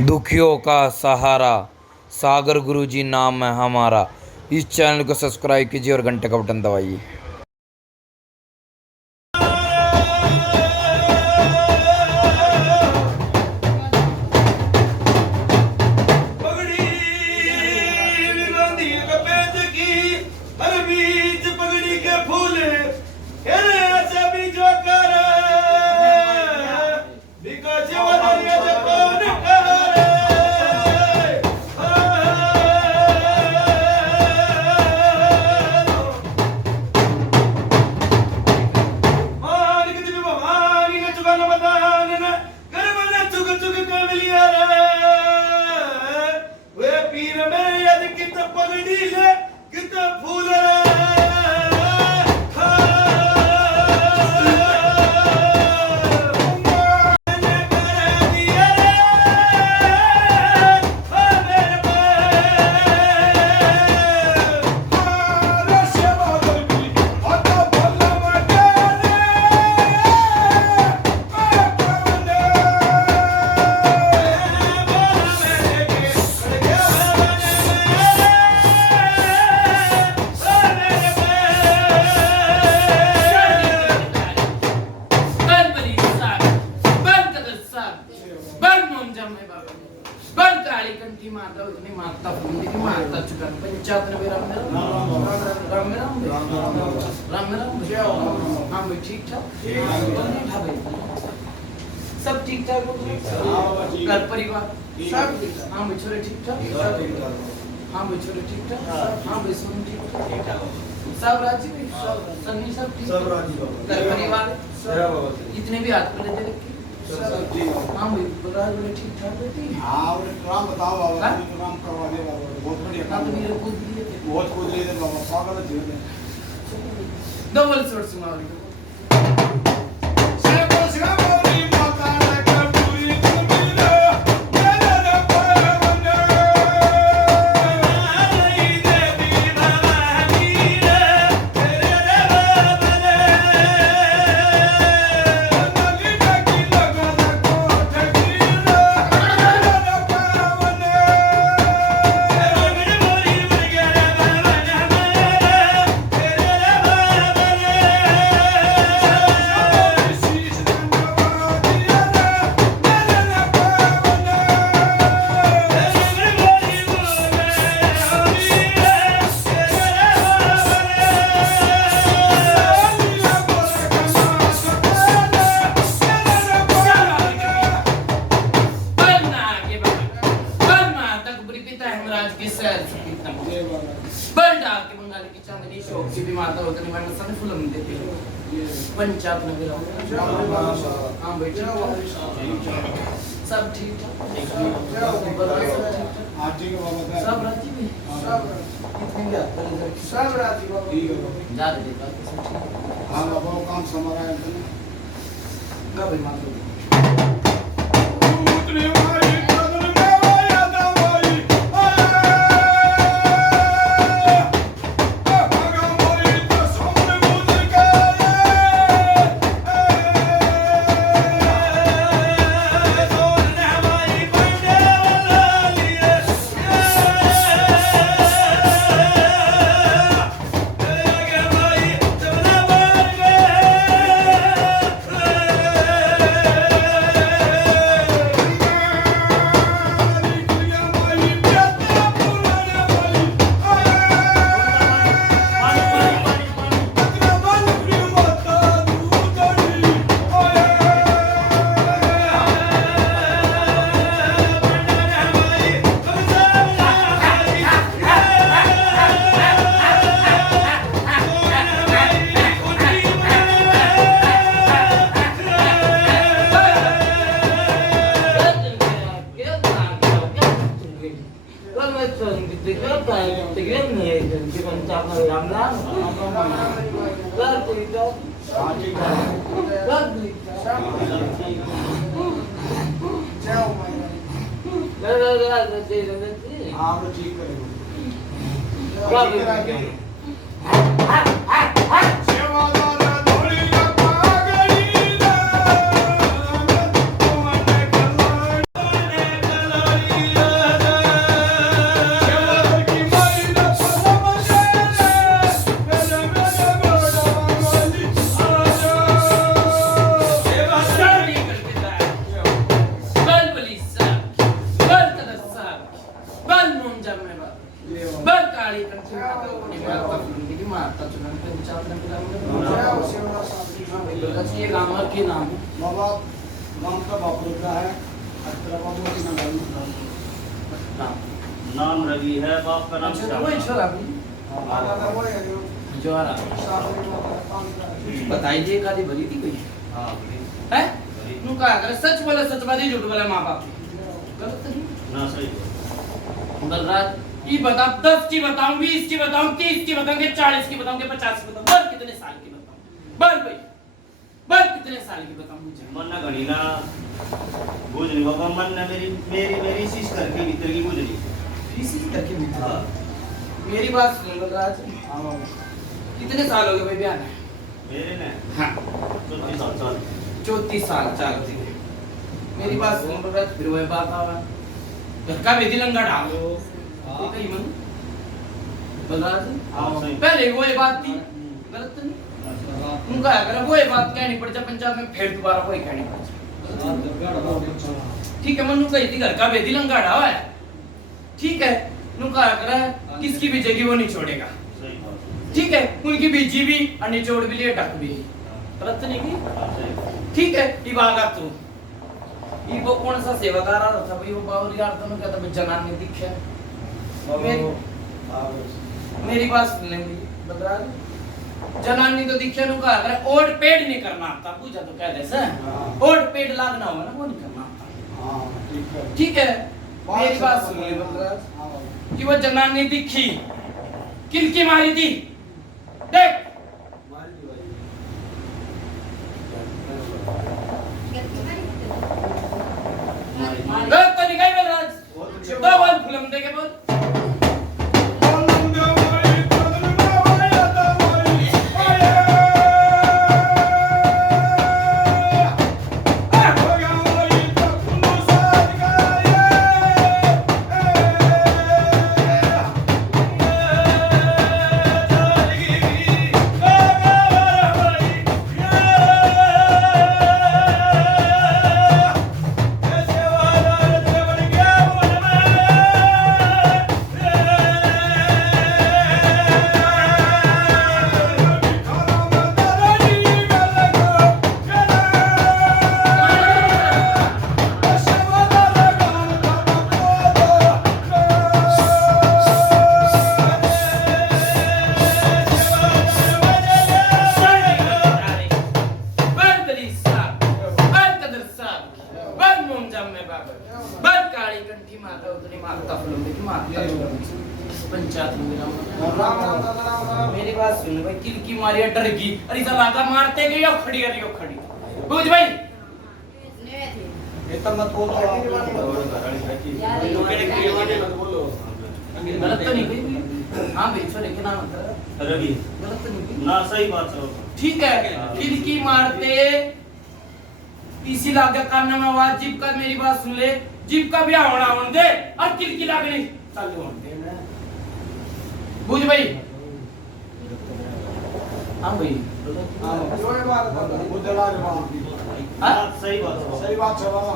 दुखियों का सहारा सागर गुरुजी नाम है हमारा। इस चैनल को सब्सक्राइब कीजिए और घंटे का बटन दबाइए। माता उतनी माता फूंदी की माता चुकन पंचायत में राम राम राम राम हम ठीक ठाक सब ठीक ठाक घर परिवार सब हाँ छोरे ठीक ठाक हाँ छोरे ठीक ठाक हाँ सुन ठीक ठाक सब राजी में सन्नी सब ठीक सब राजी घर परिवार जितने भी हाथ पर लेते रखे हाँ भाई ठीक ठाक रहती है। हाँ राम बताओ बाबा राम करवाने बाबा बहुत बढ़िया काम तो मेरे कूद लिए थे बहुत कूद लिए थे बाबा पागल है जीवन में डबल शॉट सुना रही माता होते नहीं मैंने फुलम देती पंचायत में हाँ भाई सब ठीक सब राजी में सब राजी जा रहे हाँ बाबा काम समारा है भाई माता आप ठीक करेंगे बाबा बोली ना भाई नाम नाम रवि है, बाप का नाम अच्छा वही छोरा भी हाँ दादा वो है जो जो आ रहा साफ काम कर बताइए काली भरी थी कोई हाँ है नु का अगर सच बोले सच बात ही झूठ बोले माँ बाप गलत नहीं ना सही बलराज की बता 10 की बताऊं 20 की बताऊं 30 की बताऊं 40 की बताऊं 50 की बताऊं बल कितने साल की बताऊं बल भाई बल कितने साल की बताऊं मुझे मन ना घड़ी ना बुझनी बाबा, मन ना मेरी मेरी मेरी सिस्टर के भीतर की बुझनी। इसी करके मित्र हाँ मेरी बात सुन बलराज हाँ बाबा कितने साल हो गए भाई ब्याह में मेरे ने हाँ 34 साल 34 साल चल ठीक है मेरी बात सुन बलराज फिर वही बात आवा घर का बेदी लंगा डाल ठीक है मन बलराज हाँ सही पहले वो ये बात थी गलत तो नहीं उनका अगर वो ये बात कहनी पड़ जाए पंचायत में फिर दोबारा वही कहनी पड़ जाए ठीक है मनु कही थी घर का बेदी लंगा डावा है ठीक है नुका अगर किसकी भी जगह वो नहीं छोड़ेगा सही बात ठीक है उनकी बीजी भी और निचोड़ भी लिए डक भी गलत नहीं की हाँ सही ठीक है इबागा तू ये वो कौन सा सेवादार आ रहा था भाई वो बावर यार तुम कहता भाई जनानी दिखे मेरी बात सुन लेंगे बदराज जनानी तो दिखे नु का अगर ओट पेड़ नहीं करना आता पूछा तो कह दे सर ओट पेड़ लागना होगा ना वो नहीं करना आता हाँ ठीक है ठीक है मेरी बात सुन ले बदराज हाँ बाबा कि वो जनानी दिखी किलकी मारी थी देख गलत तो दिखाई बलराज दो बोल फिल्म देखे बोल पंचायत में राम राम दादा राम राम मेरी बात सुन भाई किलकी मारिया डर गई अरे सब आगा मारते गई और खड़ी अरे और खड़ी बुझ भाई ये तो मत बोलो गलत तो नहीं कही हां भाई छोरे के नाम बता रवि गलत तो नहीं कही ना सही बात है ठीक है किलकी मारते इसी लागे कान में आवाज जीप का मेरी बात सुन ले जीप का ब्याह होना होने दे और किलकी लागनी चालू होने दे बुझ भाई हां भाई हाँ जो ये बात दादा वो जला रे बाबा हां सही बात है सही बात है बाबा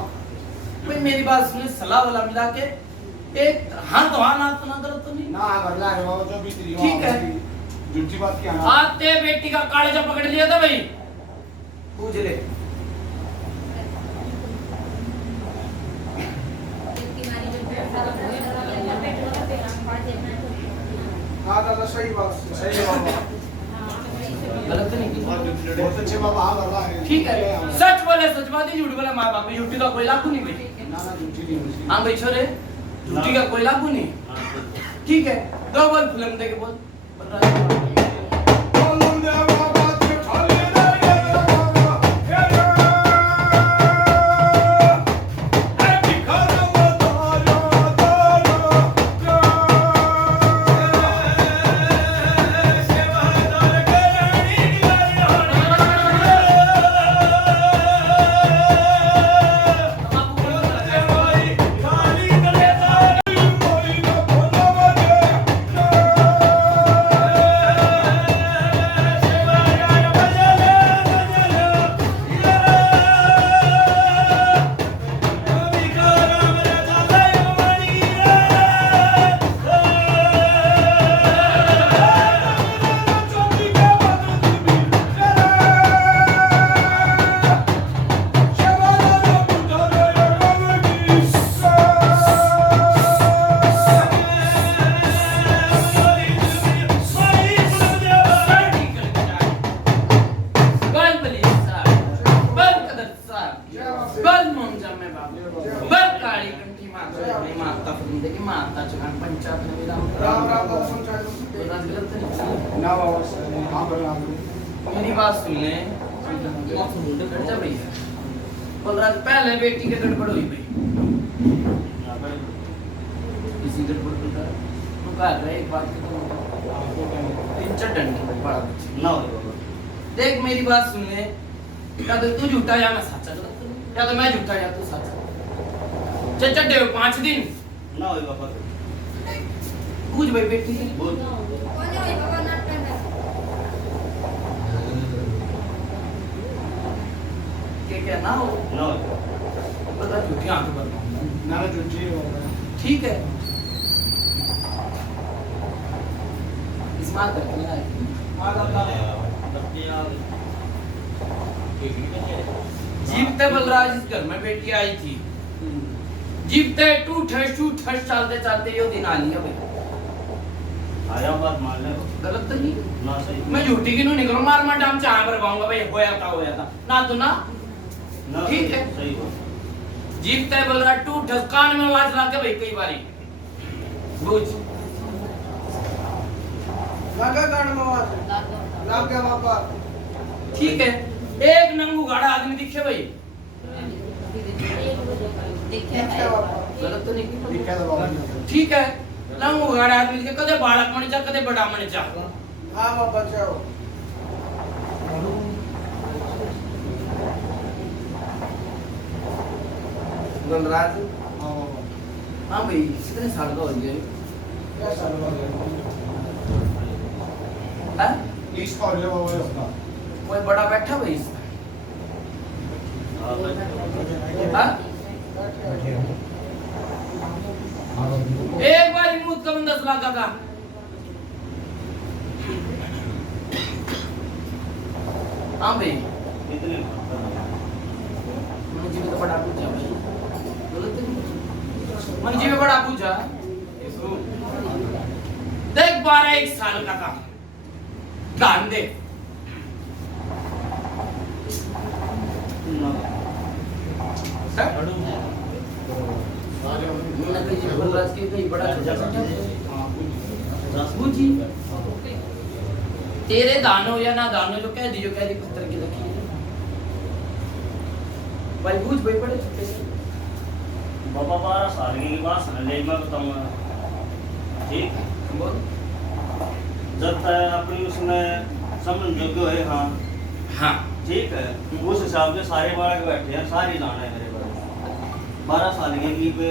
भाई मेरी बात सुन सलाह वाला मिला के एक हां तो हां ना तो ना गलत तो नहीं ना घर ला रे बाबा जो भी तेरी ठीक है। झूठी बात किया ना आते बेटी का कालेजा पकड़ लिया था भाई पूछ ले हाँ दादा सही बात सही है बाबा गलत तो नहीं की बहुत अच्छे बाबा हाँ घर ला रहे ठीक है सच बोले सच बात ही झूठ बोले माँ बाप झूठी का कोई लागू नहीं भाई ना ना झूठी नहीं होती हाँ भाई छोरे झूठी का कोई लागू नहीं ठीक है दो बोल फिल्म देखे बोल बता माता फरिंदे की माता चुकान पंचायत में मेरा राम राम का समझाए गलत नहीं ना बाबा हाँ बोला मेरी बात सुन ले गड़ जा भैया बलराज पहले बेटी के गड़बड़ हुई भाई इसी गड़बड़ को था तू कह रहा है एक बात की तो तीन चार डंडे बड़ा बच्चे ना हो बाबा देख मेरी बात सुन ले या तो तू झूठा या मैं सच्चा या तो मैं झूठा या तू सच्चा चल दे 5 दिन ना हो बाबा पूछ भाई बेटी से बोल क्या ना हो ना हो बता झूठी आंख पर ना ना जुटी बाबा ठीक है इस्तेमाल करके ना जीवते बलराज इस घर में बेटी आई थी जीवते टूट चलते चलते ये दिन आ लिया भाई आया बात मान ले गलत तो नहीं ना सही मैं झूठी की नहीं निकलूं मार मार डाम चाय पर पाऊंगा भाई होया था ना तो ना ना ठीक है। सही बात जीवते बलराज टूट कान में आवाज ला के भाई कई बारी बुझ लगा गाड़ में आवाज लग गया बाबा ठीक है एक नंगू गाड़ा आदमी दिखे भाई गलत तो नहीं ठीक है तो बाबा ठीक है नंगू गाड़ा आदमी दिखे कदे बालक मन जा कदे बड़ा मन जा हाँ बाबा जाओ बलराज हाँ बाबा हाँ भाई कितने साल का हो गया क्या साल बाबा है इसका हो गया बाबा इसका कोई बड़ा बैठा भाई इसमें हाँ? एक बार मुंह का बंदा सुलागा का हाँ भाई कितने मन जी में तो बड़ा पूछा भाई गलत नहीं मन जी में बड़ा पूछा देख 12 साल का था दान दे ना बलराज के कहीं बड़ा बूझी तेरे दानो या ना दानो जो कह दी पत्थर की लकीर भाई बूझ भाई बड़े छोटे से बाबा 12 साल की बात सुन ले मैं बताऊंगा ठीक बोल जब तक अपनी उसमें समझ जोग्य है हाँ हाँ ठीक है उस हिसाब से सारे बालक बैठे हैं सारी जान है मेरे पास 12 साल की पे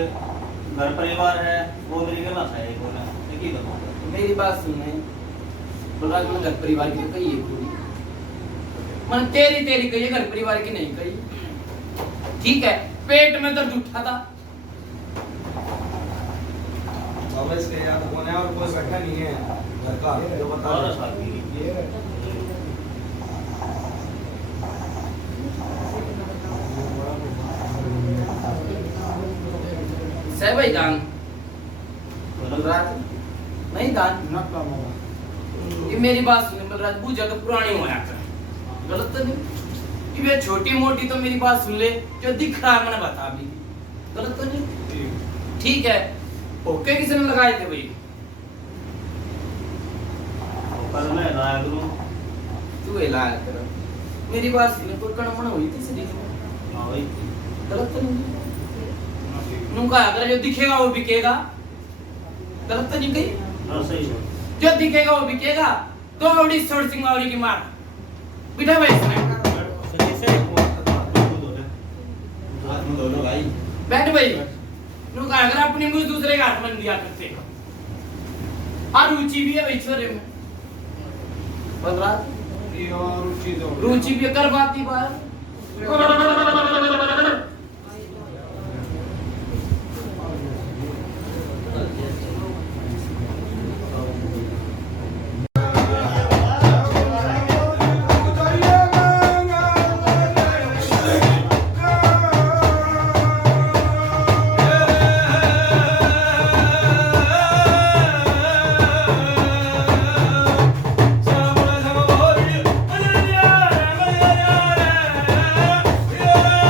घर परिवार है वो मेरी गलत है एक होना एक ही करो मेरी बात सुनने बलराज मैं घर परिवार की तो कही है पूरी मन तेरी कही है घर परिवार की नहीं कही ठीक है पेट में दर्द उठा था बाबा इसके याद कौन है और कोई बैठा नहीं है घर का जो बता 12 साल की सह भाई दान बलराज नहीं दान नकला बाबा ये मेरी बात सुन बलराज बूझा तो पुरानी होया कर गलत तो नहीं ये छोटी मोटी तो मेरी बात सुन ले जो दिख रहा है मैंने बता भी गलत तो नहीं ठीक है ओके किसने लगाए थे भाई कल मैं लाया करूं तू लाया कर मेरी बात सुन कोई कणमण हुई थी सीधी हां भाई गलत तो नहीं नुका अगर जो दिखेगा वो बिकेगा गलत तो नहीं कही हां सही है जो दिखेगा वो बिकेगा तो बड़ी सोड़ सिंगावरी की मार बिठा भाई इसमें दोनों भाई बैठ भाई नुका अगर अपनी मुझ दूसरे के हाथ में दिया करते और रुचि भी है भाई छोरे में बलराज ये और चीज हो रुचि भी कर बात ही बात Yeah.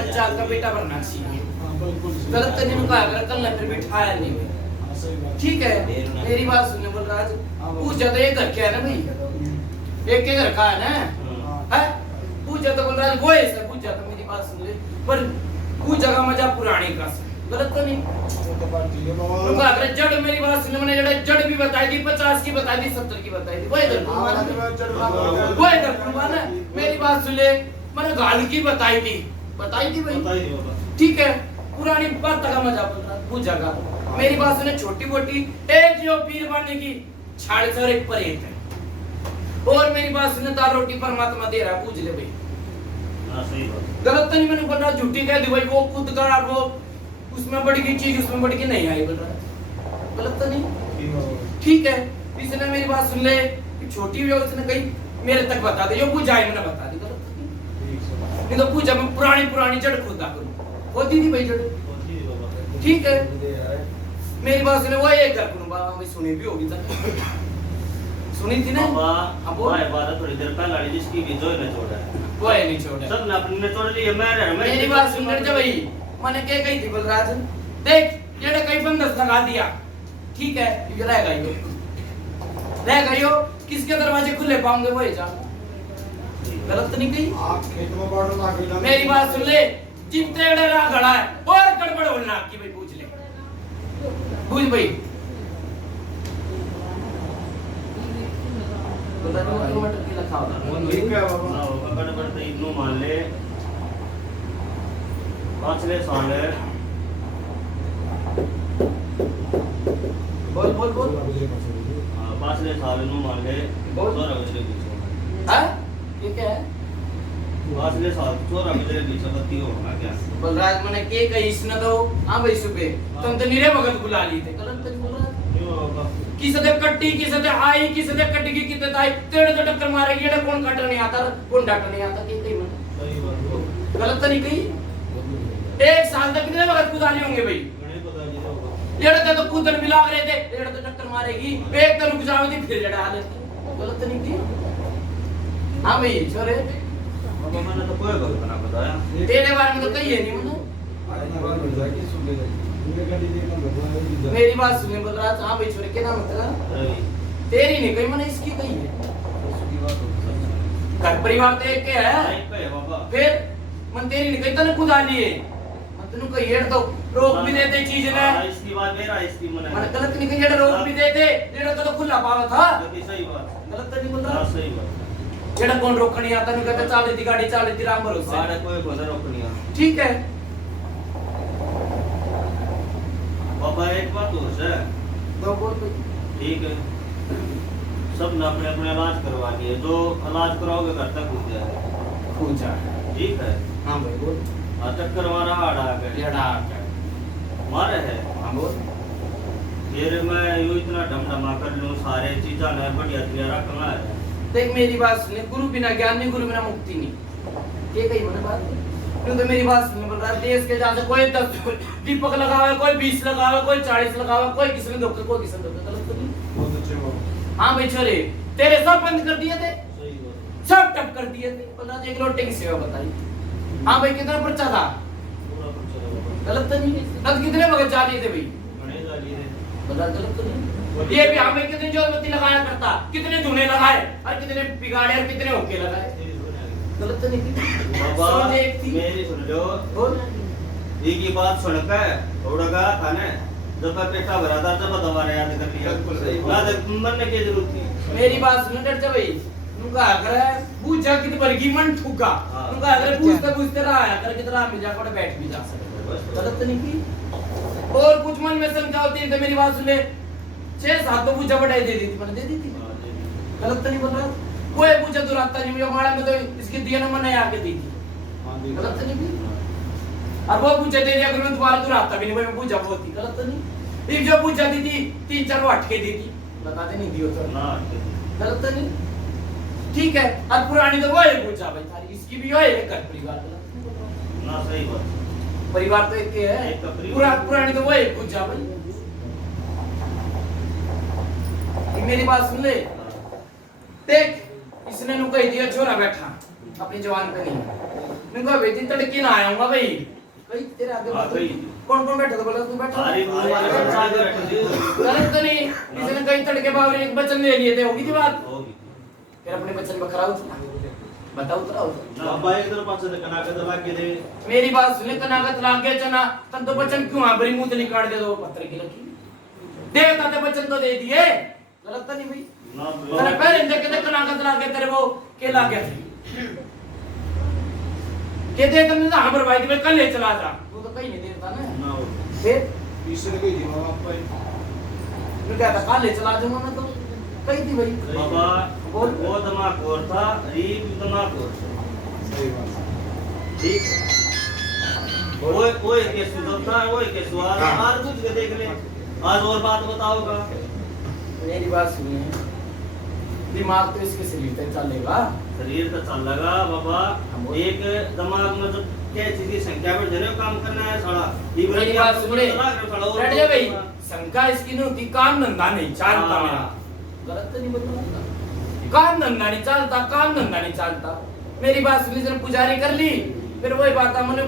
पंचायत का बेटा बनना चाहिए। हाँ, बिल्कुल सही। गलत तो नहीं कहा, अगर कल ने फिर बिठाया नहीं भाई। हाँ, सही बात। ठीक है, मेरी बात सुनने बोल रहा है। पूछा तो ये घर क्या है ना भाई, एक के घर का है ना, है पूछा तो बोल रहा है वो ऐसा पूछा तो मेरी बात सुन ले, पर पूछा का मजा पुराने का से गलत तो नहीं। वो तो बात ठीक है बाबा। उनका अगर जड़ मेरी बात सुनने मैंने जड़ भी बताई थी, 50 की बताई थी, 70 की बताई थी, वो इधर कुर्बान है, वो इधर कुर्बान है। मेरी बात सुन ले, मैंने गाल की बताई थी भाई, ठीक है, पुरानी बात का मजा बोल रहा पूछा का। मेरी बात सुने, छोटी मोटी एक जो पीर बनने की छाड़ से और एक परेत है, और मेरी बात सुने, दाल रोटी परमात्मा दे रहा है, पूछ ले भाई। गलत तो नहीं मैंने बोल रहा, झूठी कह दी भाई, वो खुद का वो उसमें बढ़ गई चीज, उसमें बढ़ के नहीं आई बोल रहा, गलत तो नहीं। ठीक है, इसने मेरी बात सुन ले, छोटी भी हो, उसने कही मेरे तक बता दे, जो पूछा है मैंने बता दी, गलत तो नहीं। तो पूछा मैं पुरानी जड़ खोदा करूं, होती थी भाई जड़, ठीक है। मेरी बात सुने, वो एक घर करूं बाबा, मैं सुनी भी होगी तक, सुनी थी ना, अब वो बात थोड़ी देर पहले वाली जिसकी भी जो ने छोड़ा है, वो है नहीं छोड़ा, सब ने अपने ने छोड़ लिया। मैं मेरी बात सुन ले भाई, मैंने क्या कही थी बलराज, देख ये कई बंदस लगा दिया, ठीक है, ये रह गई हो, किसके दरवाजे खुले पाऊंगे वो जा, गलत तो नहीं कही। आप खेत में बाड़ो ना कहीं। मेरी बात सुन ले, जितने डरा घड़ा है और गड़बड़ होना आपकी भाई, पूछ ले, पूछ भाई। ठीक है बाबा। गड़बड़ इतनू मान ले, पाछले साल बोल बोल बोल, पाछले साल नु मान ले बोल। 14 बजे पीछे, हाँ ये क्या है पाछले साल 14 बजे पीछे बत्ती होना क्या बलराज, मैंने के कही इसने तो हाँ भाई सुबह तुम तो निरे भगत बुला ली थे, गलत तो नहीं बोल रहा। क्यों बाबा? किसे दे कट्टी, किसे दे आई, किसे दे कट्टी की कितने ताई, तेरे तो टक्कर मारेगी, ये कौन काटने नहीं आता, कौन डांटने नहीं आता, के कही मैंने, सही बात। गलत तो नहीं कही। एक साल तक कितने भगत बुला होंगे भाई, गणे पता जी होगा। ये तो कूदन भी लाग रहे थे, ये तो टक्कर मारेगी, एक तो रुक जाओ थी फिर लड़ा दे, गलत तो नहीं की। हाँ भाई छोरे, बाबा मैंने तो कोई गलत ना बताया। तेरे बारे में तो कही है नहीं मैंने। मेरी मेरी बात सुने बलराज, हाँ भाई छोरे, क्या नाम है तेरा? रवि, तेरी नहीं कही मैंने, इसकी कही है। घर परिवार तो एक के है, नहीं पे बाबा। फिर मन तेरी नहीं कही, तने खुद आ लिए, मन तेनु कही हेड तो रोक भी देते चीज ने, इसकी बात मेरा इसकी मने। मन गलत नहीं कही, हेड रोक भी देते, जेड़ा तो खुला पावा था, ये सही बात। गलत तो नहीं बोल हां रहा। सही बात। जेड़ा कौन रोकनी आता नहीं, कहते चाल दी गाड़ी, चाल दी राम भरोसे, सारे कोई बंदा रोकनी है। ठीक है। बाबा एक बात और है, दो बोल भाई। ठीक है, सब ने अपने अपने इलाज करवानी है, जो इलाज कराओगे घर तक हो जाएगा, पूछा, ठीक है। हाँ भाई बोल, चक्कर मारा हाड़ा कर जेड़ा मारे है। हाँ बोल, फिर मैं यूं इतना ढमढमा कर लूं, सारे चीजा ने बढ़िया तैयार रखना है। देख मेरी बात सुने, गुरु बिना ज्ञान नहीं, गुरु बिना मुक्ति नहीं, ये कही मैंने बात, क्यों तो मेरी बात सुन बोल रहा है, देश के जहाँ से कोई 10 दीपक लगावे, कोई 20 लगावे, कोई 40 लगावे, कोई किसी ने धोखे, कोई किसी ने धोखे, गलत तो नहीं। बहुत अच्छे बाबा। हाँ भाई छोरे, तेरे सब बंद कर दिए थे, सही बात। सब टप कर दिए थे, बोल रहा एक लोटे की सेवा बताई। हाँ भाई कितना पर्चा था, पूरा कुछ चला बाबा। गलत तो नहीं। तब कितने भगत जा लिए थे भाई, गणेश वाली रे। बोल रहा गलत तो नहीं। ये भी हमें कितने जोतबत्ती लगाया करता, कितने धुने लगाए और कितने बिगाड़े और कितने ओके लगाए, गलत तो नहीं। बाबा समझ एक थी, मेरी सुन लो, बोल एक ही बात सुन के थोड़ा गा था ने, जब मैं पेटा भरा था जब दोबारा याद कर लिया। बिल्कुल सही। याद मरने की जरूरत थी। मेरी बात सुन डर जा भाई, उनका अगर पूछा कित पर की मन ठुका, हाँ। उनका अगर पूछते रहा अगर कितना मिल जा कोड़े बैठ भी जा सकते, गलत तो नहीं की। और कुछ मन में समझाओ तीन तो मेरी बात सुन ले, 6-7 तो पूछा बढ़ाई दे दी थी, मैंने दे दी थी, गलत तो नहीं बोल रहा। कोई पूछा तो रास्ता नहीं, मुझे माड़ा में तो इसकी दिया ना मैंने आके दी थी, गलत तो नहीं की। और वो पूछा दे दिया, अगर मैं दोबारा तो रास्ता भी नहीं, मैं पूछा वो थी, गलत तो नहीं। एक जो पूछा दी थी 3-4 वो अटके दी थी, बता दे नहीं दियो तो ना गलत तो नहीं। ठीक है, और पुरानी तो वो है पूछा भाई थारी, इसकी भी है घर परिवार, गलत नहीं बोल रहा। ना सही बात। परिवार तो एक है, एक का परिवार। पुरानी तो वो है पूछा भाई। ये मेरी बात सुन ले, देख इसने नु कह दिया छोरा बैठा अपनी जवान पे नहीं, मैं कहा बेटी तड़के ना आऊंगा भाई भाई तेरे आगे हाँ, भाई। कौन कौन बैठा था बोला तू बैठा सारी साथ बैठे थे गलत तो नहीं किसी ने कहीं तड़के बावरी एक बचन ले लिए थे होगी थी बात होगी फिर अपने बचन बखरा उतरा बताओ उतरा बाबा एक तरफ पास से कना के दला के दे मेरी बात सुने कनागत लागे चना तब तो बचन क्यों आबरी मुंह से निकाल दे दो पत्थर की लकी देता थे बचन तो दे दिए गलत तो नहीं भाई ना तेरे पहले देख के कनागत लागे तेरे वो के लागे थे के दे तुमने तो हमर भाई के कल ले चला जा वो तो कहीं नहीं देता ना ना हो फिर तीसरे के जीवन आप भाई मैं कहता कल ले चला जाऊंगा मैं तो कहीं थी भाई बाबा बोल। वो दिमाग और था रीब दिमाग और था सही बात ठीक वो एक के सुधरता है वो एक के सुहार हर कुछ के देख ले आज और बात बताओगा मेरी बात सुनिए दिमाग तो इसके शरीर पे चलेगा शरीर तो चल लगा बाबा एक दिमाग में जो क्या चीज की संख्या पर जरूर काम करना है साला मेरी बात सुनिए बैठ जा भाई शंका इसकी नहीं होती काम धंधा नहीं चलता हाँ। मेरा गलत तो नहीं बोलूंगा काम धंधा नहीं चलता काम धंधा नहीं चलता मेरी बात सुनी जब पुजारी कर ली फिर वही बात है मैंने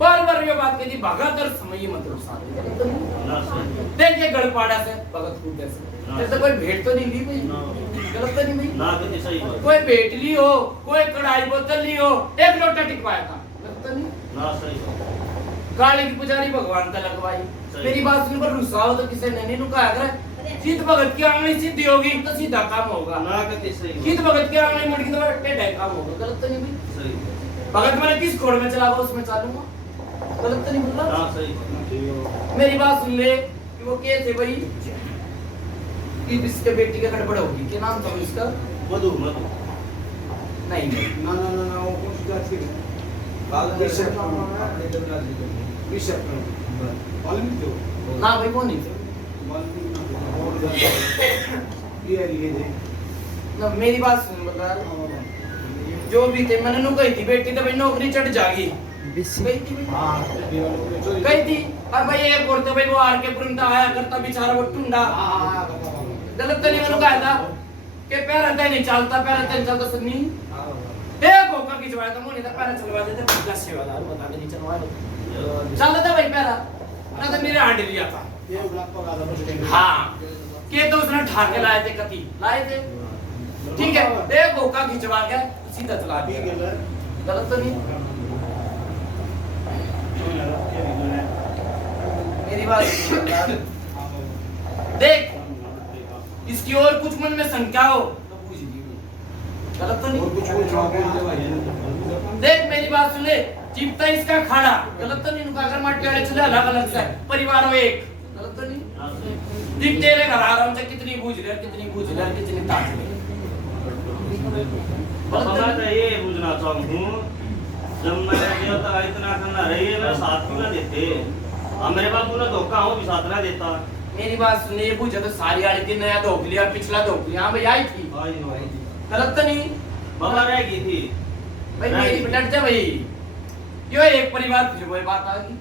बार बार ये बात कही थी भगत और समय मतलब साथ गलत तो नहीं ना सही देखिए गड़पाड़ा से भगत कूदे से फिर तो कोई भेंट तो नहीं ली भाई गलत तो नहीं भाई ना कि सही बात कोई भेंट ली हो कोई कढ़ाई बोतल ली हो एक लोटा टिकवाया था गलत तो नहीं ना सही बात काली की पुजारी भगवान का लगवाई सही। मेरी बात सुन पर रुसाओ तो किसी ने नहीं रुका अगर चित भगत की आंगली सिद्धि होगी तो सीधा काम होगा ना कि सही चित भगत की आंगली मुड़की तो टेढ़ा काम होगा गलत तो नहीं भाई सही भगत मैंने किस खोड़ में चलावा उसमें चालूंगा गलत तो नहीं बोल रहा ना सही मेरी बात सुन ले कि वो के थे भाई कि इसके बेटी का गड़बड़ होगी क्या नाम था इसका मधु मधु नहीं ना ना ना ना वो कौन सी जात की बाल बिशप बिशप वाल्मीकि जो ना भाई वो नहीं थे वाल्मीकि और जात ये दे ना मेरी बात सुन बता जो भी थे मैंने नु कही थी बेटी तो भाई नौकरी चढ़ जाएगी गई थी भाई हां गई थी और भाई एक और तो भाई वो आर के पुरंदा आया करता बेचारा वो टुंडा गलत तो नहीं मैंने कहा था कि पैर अंदर नहीं चलता पैर अंदर नहीं चलता सुनी एक होकर खिंचवाया था मुझे तो पैर चलवा देते मुझे सेवादार बता दे नहीं चलवाया चल था भाई पैरा ना तो मेरे हांड लिया था ये ब्लॉक पर आधा बस हाँ के तो उसने ठाके लाए थे कति लाए थे ठीक है एक होकर खिंचवा के सीधा चला ठीक दिया है सर गलत तो नहीं मेरी बात सुन यार। देख इसकी और कुछ मन में शंका हो तो पूछ लीजिए गलत तो और नहीं कुछ कुछ बोलते भाई देख मेरी बात सुन ले चिपता इसका खाड़ा गलत तो नहीं उनका अगर माटी वाले चले अलग अलग से परिवार हो एक गलत तो नहीं दिख तेरे घर आराम से कितनी बूझ रहे कितनी बूझ रहे कितनी ताज रहे बाबा मैं तो ये पूछना चाहूँ जब मैं देवता इतना करना रही है मेरे साथ क्यों ना देते अब मेरे बापू ने धोखा हो भी साथ ना देता मेरी बात सुन ये पूछा तो सारी आड़ी थी नया धोख लिया पिछला धोख लिया हाँ भाई आई थी आई भाई गलत तो नहीं बाबा रह गई थी भाई मेरी डट जा भाई यो एक परिवार फिर वही बात आ गई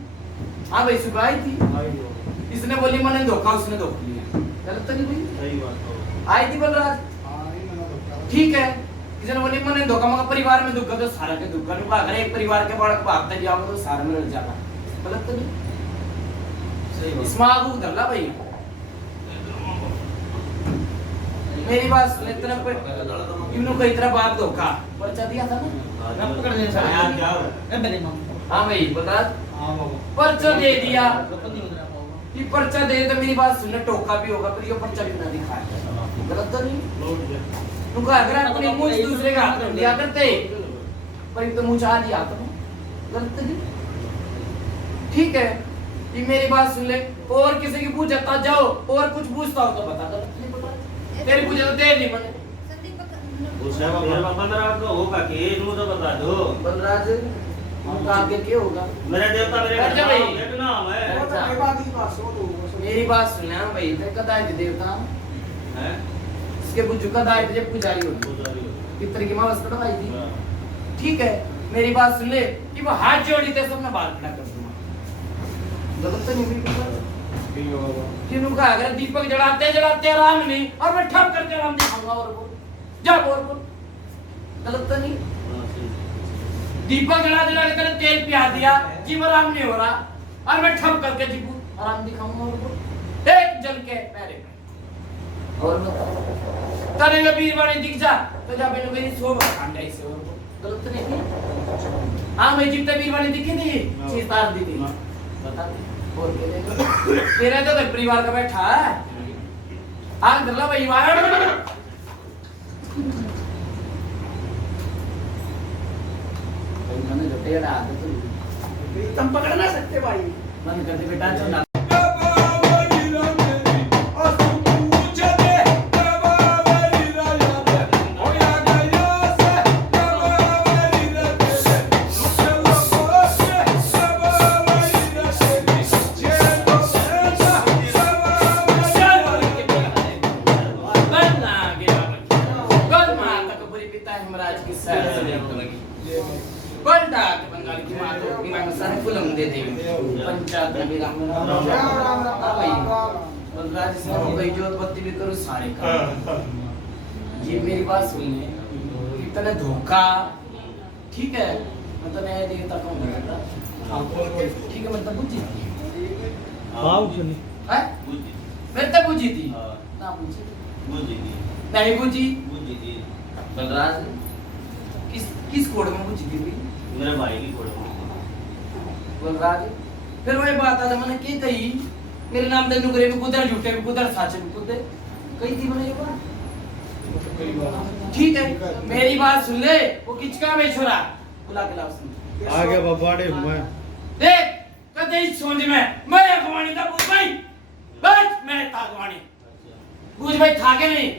हाँ भाई सुबह आई थी इसने बोली मैंने धोखा उसने धोख लिया गलत तो नहीं भाई सही बात तो आई थी बलराज ठीक है इसने बोली मैंने धोखा मगर परिवार में दुख तो सारा के दुख का अगर एक परिवार के बालक भागते जाओ तो सारा में लड़ जाता गलत तो नहीं सही बात इसमें आगू धरला भाई मेरी बात सुन इतना इन्हों कई तरह बाप धोखा पर्चा दिया था ना ना पकड़ दे सर यार क्या हो हाँ भाई बता हां बाबा पर्चा दे दिया कि पर्चा दे तो मेरी बात सुनने टोका भी होगा फिर ये पर्चा भी ना दिखाया गलत तो नहीं लौट गया तुमको अगर अपनी मुंह दूसरे का हाथ में लिया करते पर तो मुंह चाह दिया तो गलत तो नहीं ठीक है ये मेरी बात सुन ले और किसी की पूछता जाओ और कुछ पूछता हो तो बता दो नहीं पता तेरी पूछे तो दे नहीं मैंने उसने मेरे बाबा मेरा तो होगा कि नू तो बता दो बलराज उनका आगे क्या होगा मेरे देवता मेरे अच्छा भाई। एक नाम है वो तो कोई बात नहीं बात सुनो तो मेरी बात सुनना भाई ते कदा है देवता हैं इसके बुझु कदा है जब पुजारी होगी पुजारी हो। पितर की मां वस्त्र आई थी हाँ। ठीक है मेरी बात सुन ले कि वो हाथ जोड़ी थे सबने बाल खड़ा कर दूंगा गलत तो नहीं हुई बात ठीक है बाबा किन्हों का अगर दीपक जलाते आराम नहीं और मैं ठप करके आराम दिखाऊंगा और बोल जा बोल बोल गलत तो नहीं हाँ, सही। दीपक जला दिला के तेरे तेल पिया दिया जी आराम नहीं हो रहा और मैं ठप करके जी आराम दिखाऊंगा उनको एक जल के पैरे और तने में वीर बने दिख जा तो जा मैंने मेरी सोब खांडा इसे और गलत नहीं की हां मैं जितने वीर बने दिखी थी चीज तार दी थी बता दे और तेरे तो घर परिवार का बैठा है आग धरला भाई वार मैंने जो टेढ़ा आदत तो तुम पकड़ ना सकते भाई मन करते बेटा चल बंगाल की माँ तो मैं सारे फिल्म दे दी पंचायत में भी राम भाई बलराज से हो गई जो बत्ती भी करो सारे काम ये मेरी बात सुनने कितना धोखा ठीक है मतलब न्याय देवता कौन है ठीक है मतलब बुझी हां बुझी है मैं तो बुझी थी ना बुझी नहीं बुझी थी बलराज किस कोड में बुझी थी मेरे भाई की कोड़ बलराज फिर वही बात आ मैंने की कही मेरे नाम दे नुगरे में कुदर झूठे में कुदर साचे में कुदे कही थी मैंने ये बात ठीक है मेरी बात सुन ले वो किचका में छोरा बुला के लाओ सुन आगे बबाड़े हुए देख कदे इस सोच में मैं अगवानी का बुझ भाई बस मैं तागवानी बुझ भाई था के नहीं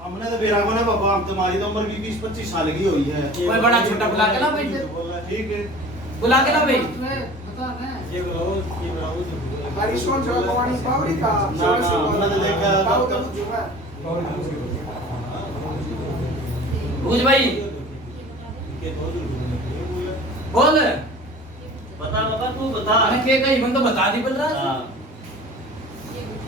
हमने तो बेरा को ना बाबा हम तुम्हारी तो उम्र भी 20-25 साल की हुई है कोई बड़ा छोटा बुला के ला भाई ठीक है बुला के ला भाई बता ना ये ब्राउज हमारी सोच जो कवानी पावरी का ना हमने तो लेकर पाव का जुगा बुझ भाई बोल बता बाबा तू बता मैं के कही मन तो बता दी बलराज हाँ।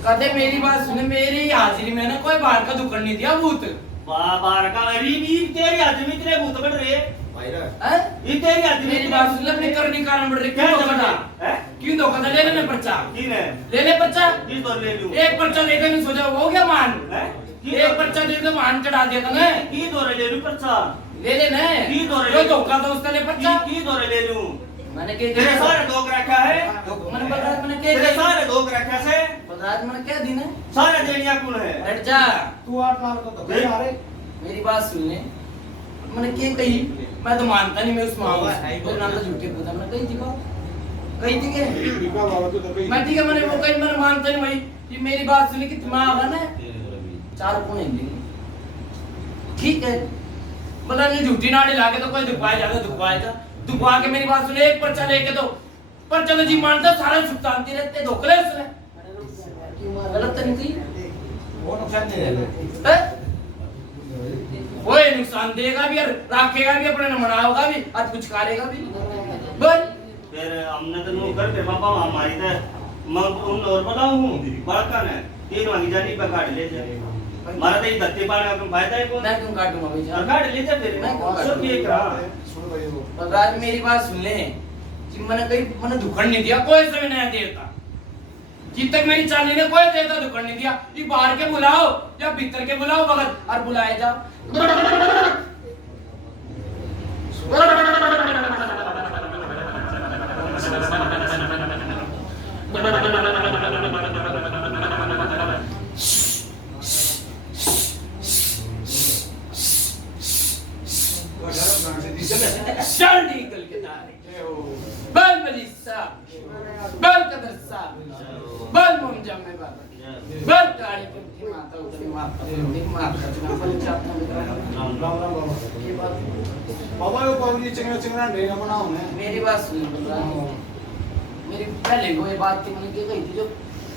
कदे मेरी बात सुने मेरी हाजिरी में ना कोई बाहर का दुकान नहीं दिया भूत बार का अभी भी तेरी आदमी तेरे भूत बढ़ रहे हैं ये तेरी आदमी मेरी बात सुन ले अपने करने कारण बढ़ रही क्यों धोखा था है क्यों धोखा था ले लेने पर्चा किन है ले ले पर्चा किस तो ले लूं एक पर्चा दे दे सोचा हो गया मान है एक पर्चा दे दे मान चढ़ा देता ना की दौरे ले लूं पर्चा ले ले ना की दौरे जो धोखा था उसका ले पर्चा की दौरे ले लूं मैंने के तेरे सारे धोख रखा है मैंने बलराज मैंने के तेरे सारे धोख रखा से बलराज मैंने क्या दी ना सारे देनिया कौन है हट जा तू 8 लाख का तो यार मेरी बात सुन ले मैंने क्या कही मैं तो मानता नहीं मैं उस माँ मेरे नाम तो झूठे पूछा मैंने कही थी बात कही थी क्या मैं ठीक है मैंने वो कही मैंने मानता नहीं भाई ये मेरी बात सुनी कि दिमाग है ना 4 कोने देंगे ठीक है मतलब नहीं झूठी नाड़ी लाके तो कोई दुखवाएगा दुखवा के मेरी बात सुने एक पर्चा लेके तो पर्चा तो जी मानता सारा सुल्तानती रहते धोखले उसने गलत तो नहीं कही वो नुकसान नहीं है वो नुकसान देगा भी और रखेगा भी अपने मनाओगा भी और पुचकारेगा भी बोल फिर हमने तो नो कर पे पापा हमारी तो मैं उन और बता हूं बड़का ने 3 वाली जानी पे काट ले जाए मारा तो ये धत्ते पाने का फायदा है कौन मैं क्यों काटूंगा भाई और काट ले जा फिर मैं क्यों सब ये करा बलराज मेरी बात सुन ले कि मैंने दुखन नहीं दिया कोई समय नहीं देता जब तक मेरी चाली ने कोई देता दुखन नहीं दिया ये बाहर के बुलाओ या भीतर के बुलाओ भगत और बुलाए जाओ शादी कल के तारीख बल बलिसा बल कदर सा बल मुमजा में बाबा बल गाड़ी के माता उतरी माता चुना बल चाहता राम राम बाबा ये बात बाबा को पावली चिंगना ढेरा बनाओ ने मेरी बात सुन बलराज मेरी पहले वो ये बात थी मैंने कही थी जो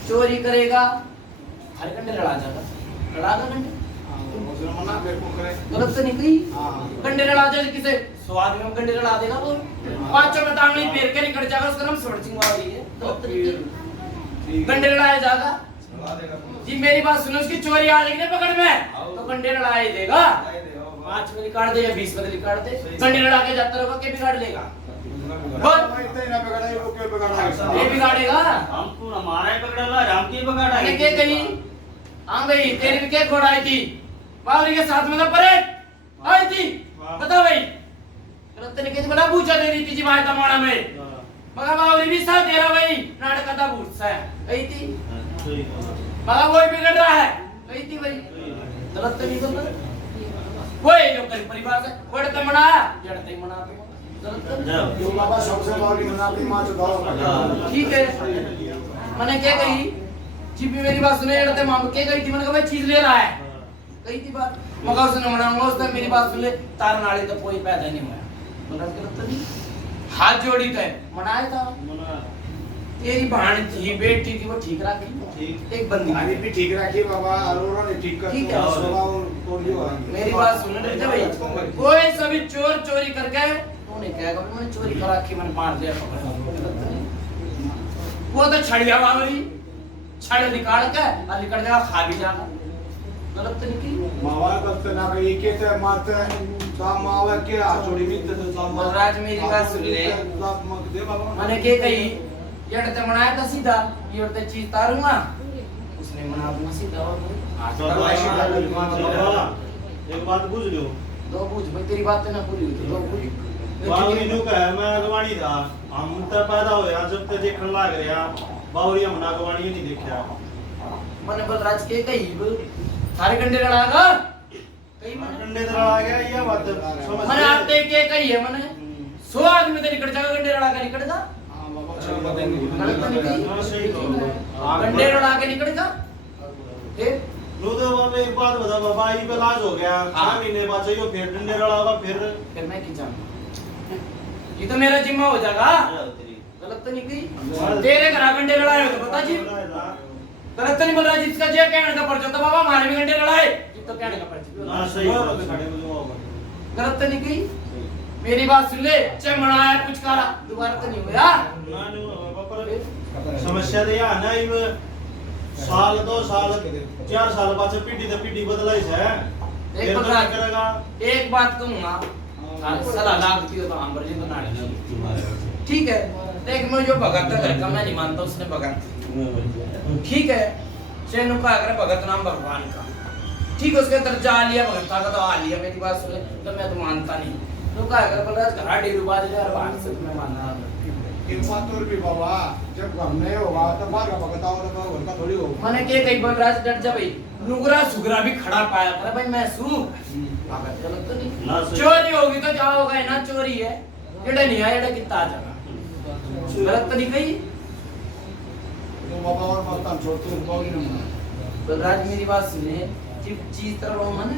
चोरी करेगा हर घंटे लड़ा जाएगा लड़ागा घंटे मना मेरे को करे गलत तो नहीं कही हां घंटे लड़ा जाए किसे स्वाद में घंटे लड़ा देगा वो पांचों में तांगली पेर के निकल जाएगा उसका नाम सोर्चिंग वाली है गलत तो नहीं कही घंटे लड़ाया जाएगा लड़ा देगा जी मेरी बात सुनो उसकी चोरी आ जाएगी ना पकड़ में तो घंटे लड़ाया देगा 5 में काट दे या 20 में काट दे, कंडी लड़ा के जाता रहेगा, के बिगाड़ लेगा? बोल, ये बिगाड़ेगा? हमको हमारा ही पकड़ा, राम की पकड़ा मैंने क्या कही? हाँ भाई, तेरी भी क्या घोड़ा आई थी? बावरी के साथ में तो परेड आई थी, बता भाई। रत्न के बड़ा पूछा दे रही थी जी भाई तमाड़ा में, मगर बावरी भी साथ दे रहा भाई, नाटक का पूछता है, आई थी। मगर वही बिगड़ रहा है, आई थी भाई। गलत तो नहीं बोल रहा, वही जो कल परिवार से, वही तो मना, जड़ तक मना तो। ठीक है, मैंने क्या कही? जीपी मेरी बात सुने, जड़ते माम क्या कही थी? मैंने कहा भाई चीज ले रहा है, कही थी बात, मगर उसने मनाऊंगा, उसने मेरी बात सुन ले, तार नाली तो कोई पैदा नहीं हुआ, गलत तो नहीं। हाथ जोड़ी थे, मनाया था, तेरी बहन थी, बेटी थी, वो ठीक रखी, एक बंदी अभी भी ठीक रखी बाबा, अरोरा ने ठीक कर ठीक है। दिया। मेरी बात सुन ले भाई, कोई सभी चोर चोरी करके तूने क्या कहा? मैंने चोरी करा के मैंने मार दिया, वो तो छड़िया बावरी, छड़ निकाल के और निकल जाएगा, खा भी जाएगा, गलत तो नहीं की। मावा करते ना कहीं के ते मारते काम मावा के चोरी भी ते काम बलराज मेरी बात सुन ले, दे बाबा मैंने क्या कही? ये तो मनाया था सीधा, ये तो चीज तारूंगा, उसने मना दूंगा सीधा। और आज एक बात पूछ लो, दो पूछ भाई, तेरी बात तो ना पूरी हुई, दो पूछ। बावरी नु कहे मैं अगवानी था, हम तो पैदा होया जब ते देखण लाग रहा, बावरी हमना अगवानी नहीं देखा। मैंने बलराज के कही थारे कंडे लड़ागा, कही मैंने डंडे तो लड़ा गया, ये बात समझ मैंने आपते के कही है, मैंने 100 आदमी तो निकट जाएगा, कंडे लड़ा के निकट जा, हां बाबा चलो बताएंगे गलत तो नहीं कही? हां सही कहो। कंडे लड़ा के निकट जा, फिर नु तो बाबा एक बात बता बाबा, ई पे लाज हो गया, 6 महीने बाद चाहिए फिर डंडे लड़ावा, फिर मैं की जाऊं, ये तो मेरा जिम्मा हो जाएगा, गलत तो नहीं कही? तेरे घर कंडे लड़ाए हो तो बता जी, गलत तो नहीं बोल रहा, जिसका जे कहने का पर्चा था बाबा, हमारे भी कंडे लड़ाए, जिस तो कहने का पर्चा, ना सही कहो। गलत तो नहीं कही? मेरी बात सुन ले, चाहे मनाया कुछ करा, दोबारा तो नहीं हुआ। ना नु बाबा समस्या तो या ना, ई साल 2 साल 4 साल बाद पीढ़ी तो पीढ़ी बदलाई है, एक फिर तो बात करेगा। एक बात कहूंगा, सलाह लागती हो तो हम पर जी तो नाड़ी, ठीक है? देख मैं जो भगत था घर का, मैं नहीं मानता उसने भगत, ठीक है? चैनु का अगर भगत नाम भगवान का, ठीक है, उसके दर्जा आ लिया, भगत का तो आ लिया, मेरी बात सुन ले, तो मैं तो मानता नहीं। तो का अगर बलराज घरा डेरू बाज ले, और बाहर से तो मैं मानना एक बात और भी बाबा, जब घर नहीं होगा तो बाहर का भगताओ तो घर का थोड़ी होगा। मैंने के कई बलराज डट जा भाई, नुगरा सुगरा भी खड़ा पाया करे भाई, मैं सू भगत, गलत तो नहीं? ना सही। चोरी होगी तो क्या होगा, ना चोरी है, जेड़ा नहीं आया जेड़ा कितना आ जाएगा, गलत तो नहीं कही? तो बाबा और बात हम छोड़ते हैं बाबा की ना बलराज मेरी बात सुने, चीज कर रहा हूं मैंने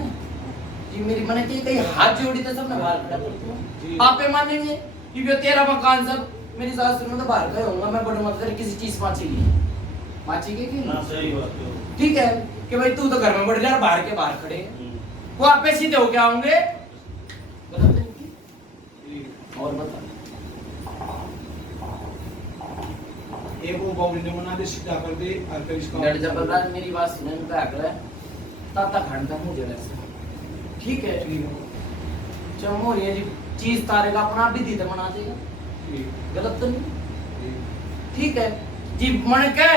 जी, मेरी मैंने कही हाथ जोड़ी तो सब मैं बाहर खड़ा करता हूं, आपे मानेंगे? ये तेरा मकान सब मेरी सास सुनो तो बाहर गए होऊंगा, मैं बड़े मत कर किसी चीज माचेगी कि ना सही बात है। ठीक है कि भाई तू तो घर में बढ़ जा, बाहर के बाहर खड़े हैं, वो आपे सीधे होके आऊंगे, गलत नहीं की? और बता, एक वो बाबू ने मना दे सीधा कर दे और फिर इसका डर जा बलराज मेरी बात सुने, मैं अगला ताता खड़ता मुझे ऐसे, ठीक है? चमो ये जी चीज तारे का अपना भी दी तो मना देगा, गलत तो नहीं? ठीक है जी, मन के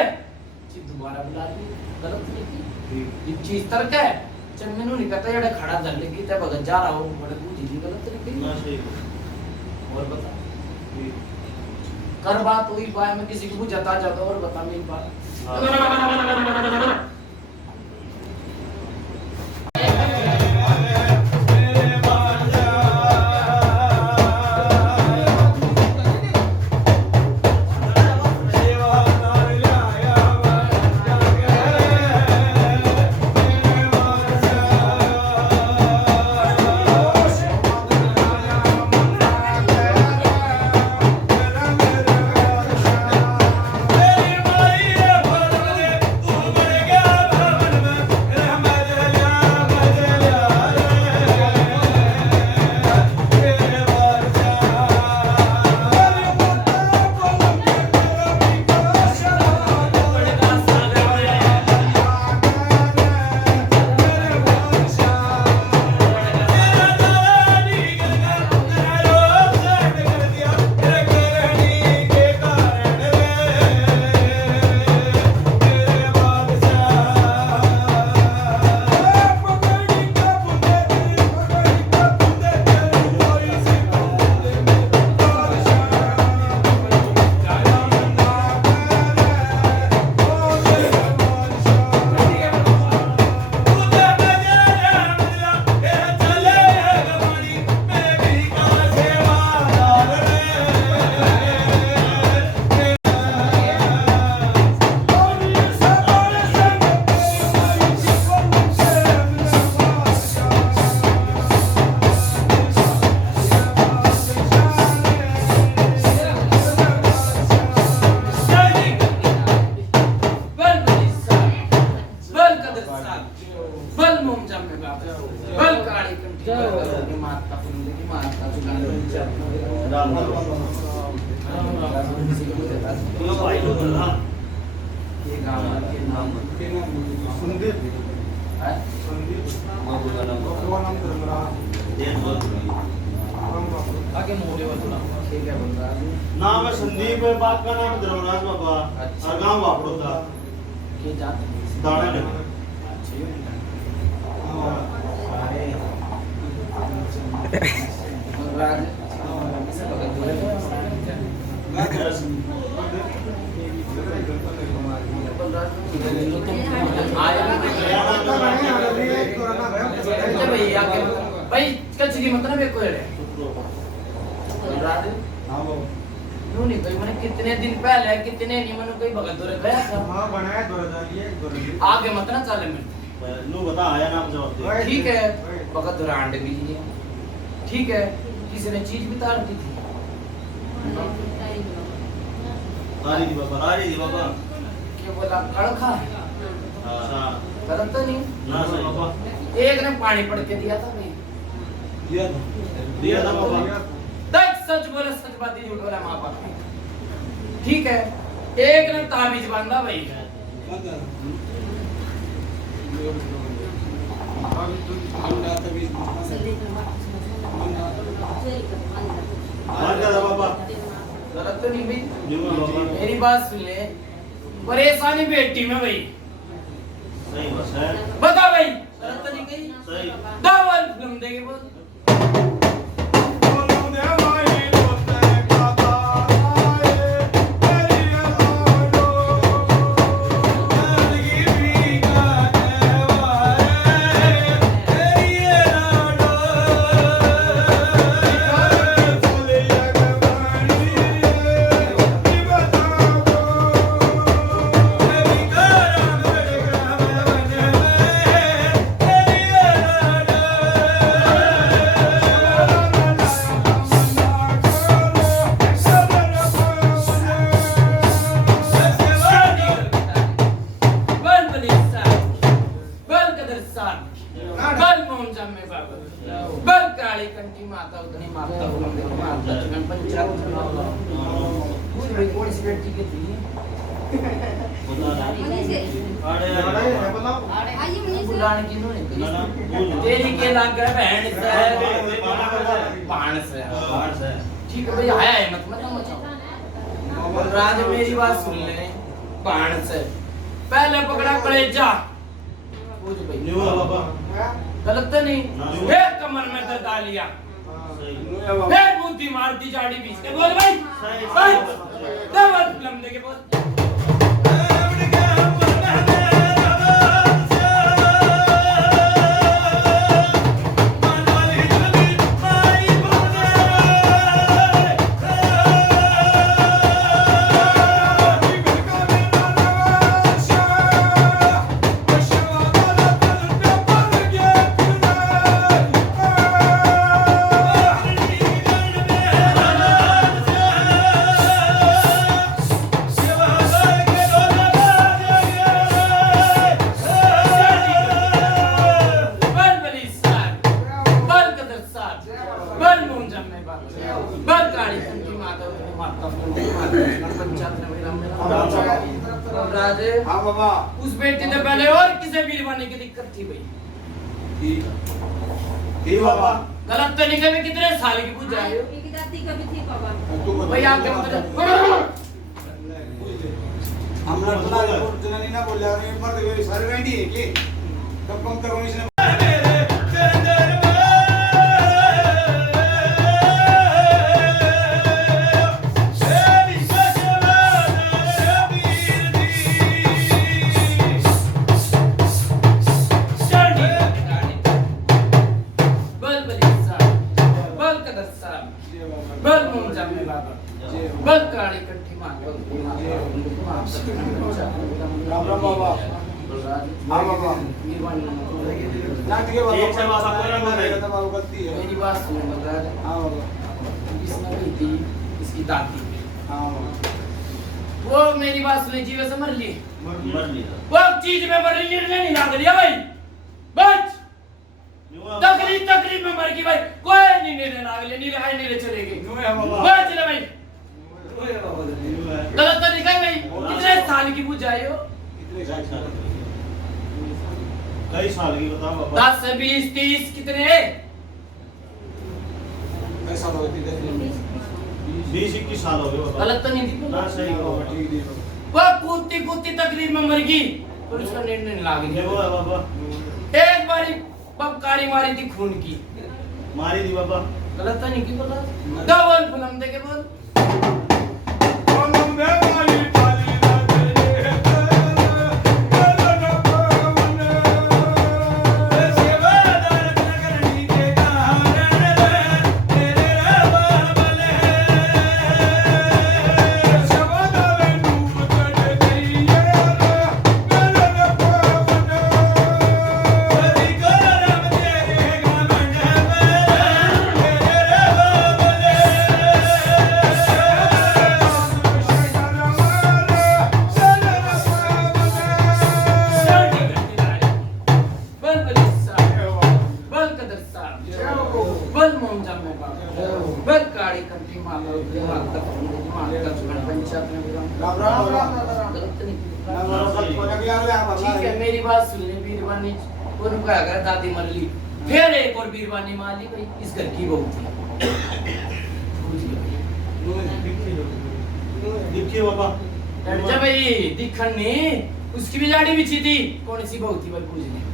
जी दोबारा बुला दी, गलत नहीं की? ये चीज तरक है, चल मैनू नहीं पता जेड़ा खड़ा धर लेगी ते भगत जा रहा हो, बड़े पूजी दी, गलत नहीं की? ना सही कहो। और बता, कर बात हुई पाए, मैं किसी को बुझाता जाता, और बता मेरी बात। मेरी माई रे भर दे, तू मर गया ये गांव के नाम संदीप है बाबू का नाम वो नाम धर्मरा देन बोल आगे मोड़े वाला ठीक है बंदा नाम है संदीप है, बाप का नाम धर्मराज बाबा अच्छा। और गांव वापड़ो था के जात दाना लगे राज से भगत बोले भैया भाई कल की मतलब एक को है राज हां वो नो नहीं कोई मैंने कितने दिन पहले कितने नहीं मैंने कोई भगत दौरे गया था हां बनाया 2001 आगे मत ना चले मेरे नु बता आया नाम जवाब दे ठीक है भगत दौरा आंड भी लिए ठीक है किसी ने चीज भी तार दी थी तारी दी बाबा कि बोला कड़खा हां गलत तो नहीं ना सही बाबा एक ने पानी पड़ के दिया था भाई दिया था बाबा देख सच बोले सच बात ही झूठ बोला मां बाप ठीक है एक ने ताबीज बांधा भाई मार का बाबा गलत तो नहीं भाई जी बाबा मेरी बात सुन ले परेशानी बेटी में भाई सही बस है बता भाई गलत तो नहीं गई सही दावल फिल्म देंगे बोल माता उतनी माता माता चिकन पंचायत कोई सी बेटी के थी बुलाने की नो नहीं तेरी के लाग गए बहन से बाण से ठीक है भाई आया है मत मचाओ राज मेरी बात सुन ले बाण से पहले पकड़ा कलेजा पूछ भाई न्यू बाबा गलत तो नहीं फिर कमर में दर्द आ लिया फिर बुद्धि मार दी जाड़ी बीच के बोल भाई भाई दबल फिल्म देके बोल हाँ बाबा उस बेटी ने पहले और किसे बीरवाने की दिक्कत थी भाई ठीक बाबा गलत तो नहीं कभी कितने साल की पूछ रहे हो भाई आके मतलब हमरा बोला जनानी ना बोल रहे हैं मर्द गए सारे रेडी है कि कब कम तक इसने मेरी बात सुनो इसने गई थी इसकी दादी वो मेरी बात सुने जीवे से मर ली वो चीज में मर ली नहीं लाग लिया भाई बच तकलीफ में मर गई भाई कोई नहीं लेने लाग लिया नहीं रहा नहीं चलेगी बच ले भाई गलत तो नहीं कही भाई बुझ आयो कई साल की बताओ बाबा 10 20 30 कितने ऐसा तो होती है 20-21 साल हो गए बाबा गलत तो नहीं थी ना सही बाबा ठीक है वो कूदती कूदती तकलीफ में मर गई और उसका निर्णय नहीं लाग ये वो गया है बाबा एक बारी बमकारी मारी थी खून की मारी दी बाबा गलत तो नहीं की बोला डबल फिल्म देखे बोल ठीक है मेरी बात सुन ले बीरबानी उनको अगर दादी मर ली फिर एक और बीरबानी मार ली भाई इस घर की बहू थी देखिए बाबा जब भाई दिखन नहीं उसकी भी दाढ़ी बिछी थी कौन सी बहू थी भाई पूछ ले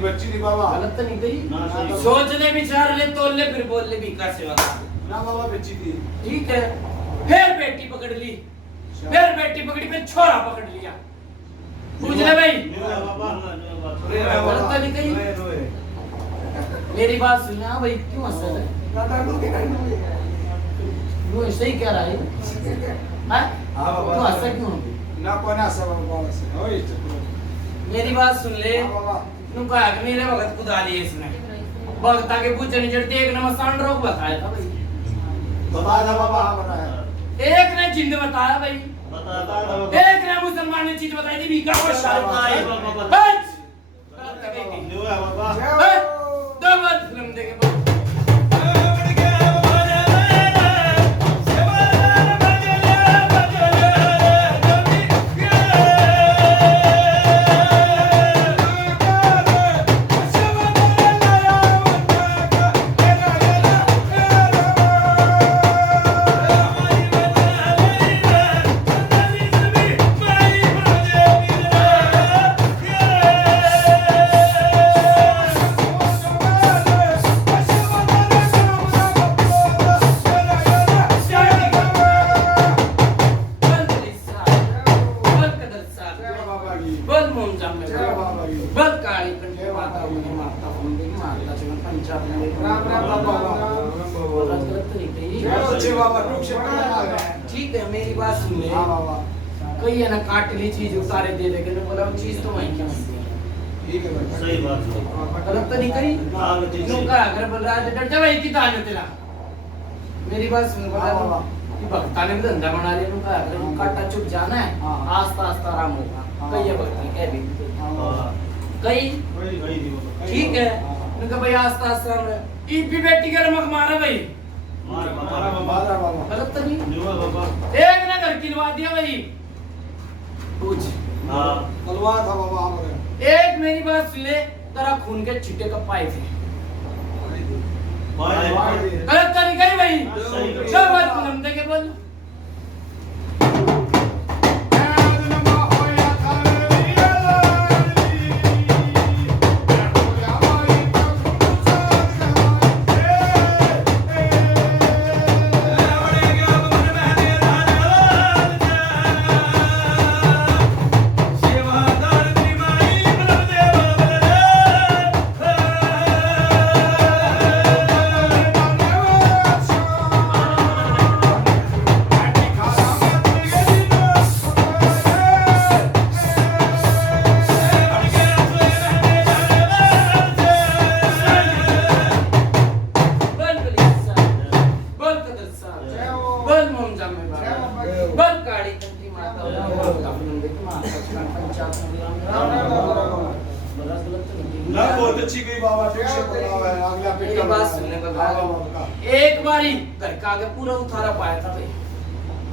बच्ची दी बाबा गलत तो नहीं कही ना सही सोच ले विचार ले तोल ले फिर बोल ले भी कैसे बता ना बाबा बच्ची थी ठीक है फिर बेटी पकड़ ली फिर बेटी पकड़ी फिर छोरा पकड़ लिया पूछ ले भाई न्यू है बाबा गलत तो नहीं कही मेरी बात सुन हाँ भाई क्यों हंस रहा है वो सही कह रहा है हाँ क्यों हंस क्यों ना कोई ना सब बाबा से ओए मेरी बात सुन ले हाँ बाबा नु कहा कि मेरे भगत खुदा लिए इसने भगत आके पूछे नहीं चढ़ती एक नंबर सांड रोग बताया था भाई बता ना बाबा बता है एक ने जिंद बताया भाई बता एक ने मुसलमान ने चीज बताई थी बीका को बाबा बस गलत कह गई न्यू है बाबा बस दो बार फिल्म देखे बस बल मोम जामे बल काली कंठे माता उन्हें माता फुंदे की माता चमन पंचाब में राम राम बाबा गलत तो नहीं कही अच्छे बाबा टूक से आ गए ठीक है मेरी बात सुन ले हां बाबा कही है ना काट ली चीज उतारे दे देगे ना बोला वो चीज तो वहीं क्या ठीक है भाई सही बात है गलत तो नहीं करी हाँ, गलत नहीं। नुका अगर बोल रहा है डर जा भाई की तान तेरा मेरी बात सुन बोला हाँ, बाबा। कि भक्ता ने भी धंधा बना लिया नुका अगर हाँ। काटा चुप जाना है हाँ। आस्ता आस्ता आराम होगा हाँ। कही है भक्ति कह भी हाँ कही वही वही दी बाबा ठीक है उनका भाई आस्ता आस्ता ईपी बेटी के रमक मारा भाई मार बाबा बाबा बाबा गलत तो नहीं न्यू है बाबा एक ना घर किलवा दिया भाई पूछ हाँ तलवार था बाबा हमारे एक मेरी बात सुन ले तेरा खून के छिट्टे कब पाए थे गलत तो नहीं कही भाई सही। सब बात फिल्म देखे बोल बल मोम जामे बल काली कंठी माता ना बहुत अच्छी गई बाबा ठीक से बोला है अगला मेरी बात सुनने को हाँ, बाबा। एक बारी घर का आगे पूरा उतारा पाया था भाई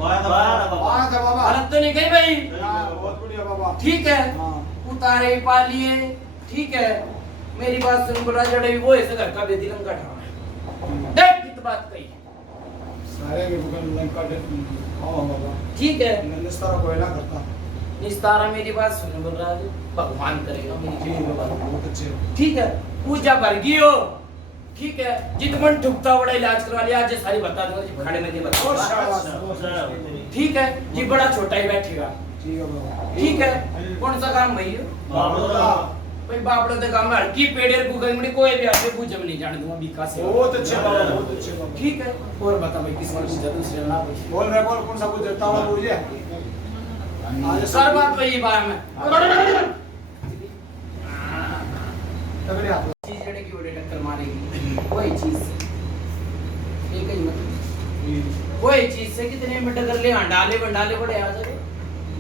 बाया था बाया था बाबा। आया था बाबा गलत तो नहीं कही भाई? हाँ, बहुत बढ़िया बाबा ठीक है, हाँ उतारे पालिए, ठीक है। मेरी बात सुन, बड़ा जड़े वो ऐसे घर का बेदिलम का ठाव देख कित बात कही, सारे के बगल लंका दे हाँ बाबा ठीक है। निस्तारा कोई ना करता निस्तारा मेरी बात सुन बोल रहा है, भगवान करेगा मेरी ठीक है बाबा बहुत अच्छे हो ठीक है। पूजा भरगी हो, ठीक है। जित मन ठुकता बड़ा इलाज करवा लिया, आज ये सारी बता दूंगा जी, खड़े में दे और बता, शाबाश ठीक है जी। बड़ा छोटा ही बैठेगा, ठीक है बाबा ठीक है। कौन सा काम भैया? बाबा भाई बापड़ो ते काम है की पेड़ेर को गंगड़ी कोई भी आके पूजा में नहीं जाने दूंगा बीका से, बहुत अच्छे बाबा बहुत अच्छे बाबा ठीक है। और बता भाई किस बात पूछा दूसरे ना पूछ, बोल रहे बोल कौन सा कुछ देता हुआ मुझे आज सर बात वही बारे में तगड़े हाथ चीज जड़े की बड़े टक्कर मारेगी वही चीज से, एक ही मतलब वही चीज से कितने में टक्कर ले अंडाले बंडाले बड़े आ जाए,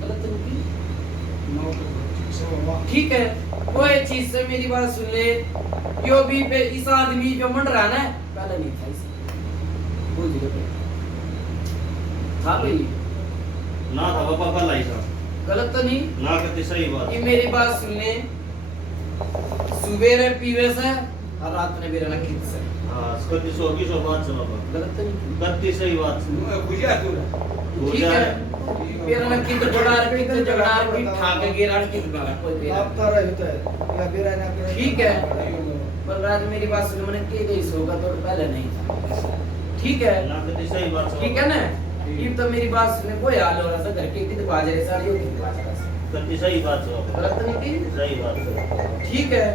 गलत नहीं, ठीक है। वही चीज से मेरी बात सुन ले, यो भी पे इस आदमी जो मंड रहा ना पहले नहीं था इसे बोल दिया था भाई, ना था बाबा पहला ही था, गलत तो नहीं ना करती सही बात। ये मेरी बात सुन ले, सुबेरे पीवे से और रात में बेरा खींच से, हाँ करती सो की सो बात से बाबा, गलत तो नहीं, करती सही बात से। बुझिया तू ठीक है। बेरा में खींच जोड़ार की तो जोड़ार की ठाके गिराड़ की बगा कोई बेरा, आप तो रहे होता है या बेरा ना करे ठीक है। बलराज मेरी बात सुन, मैंने के गई सोगा तो पहले नहीं था, ठीक है, ना करती सही बात से ठीक है ना। ये तो मेरी बात सुनने कोई हाल हो रहा था घर के कितने बाजरे साड़ी हो कितने बाजरा से, करती सही बात से बाबा, गलत तो नहीं की, सही बात से। ठीक है।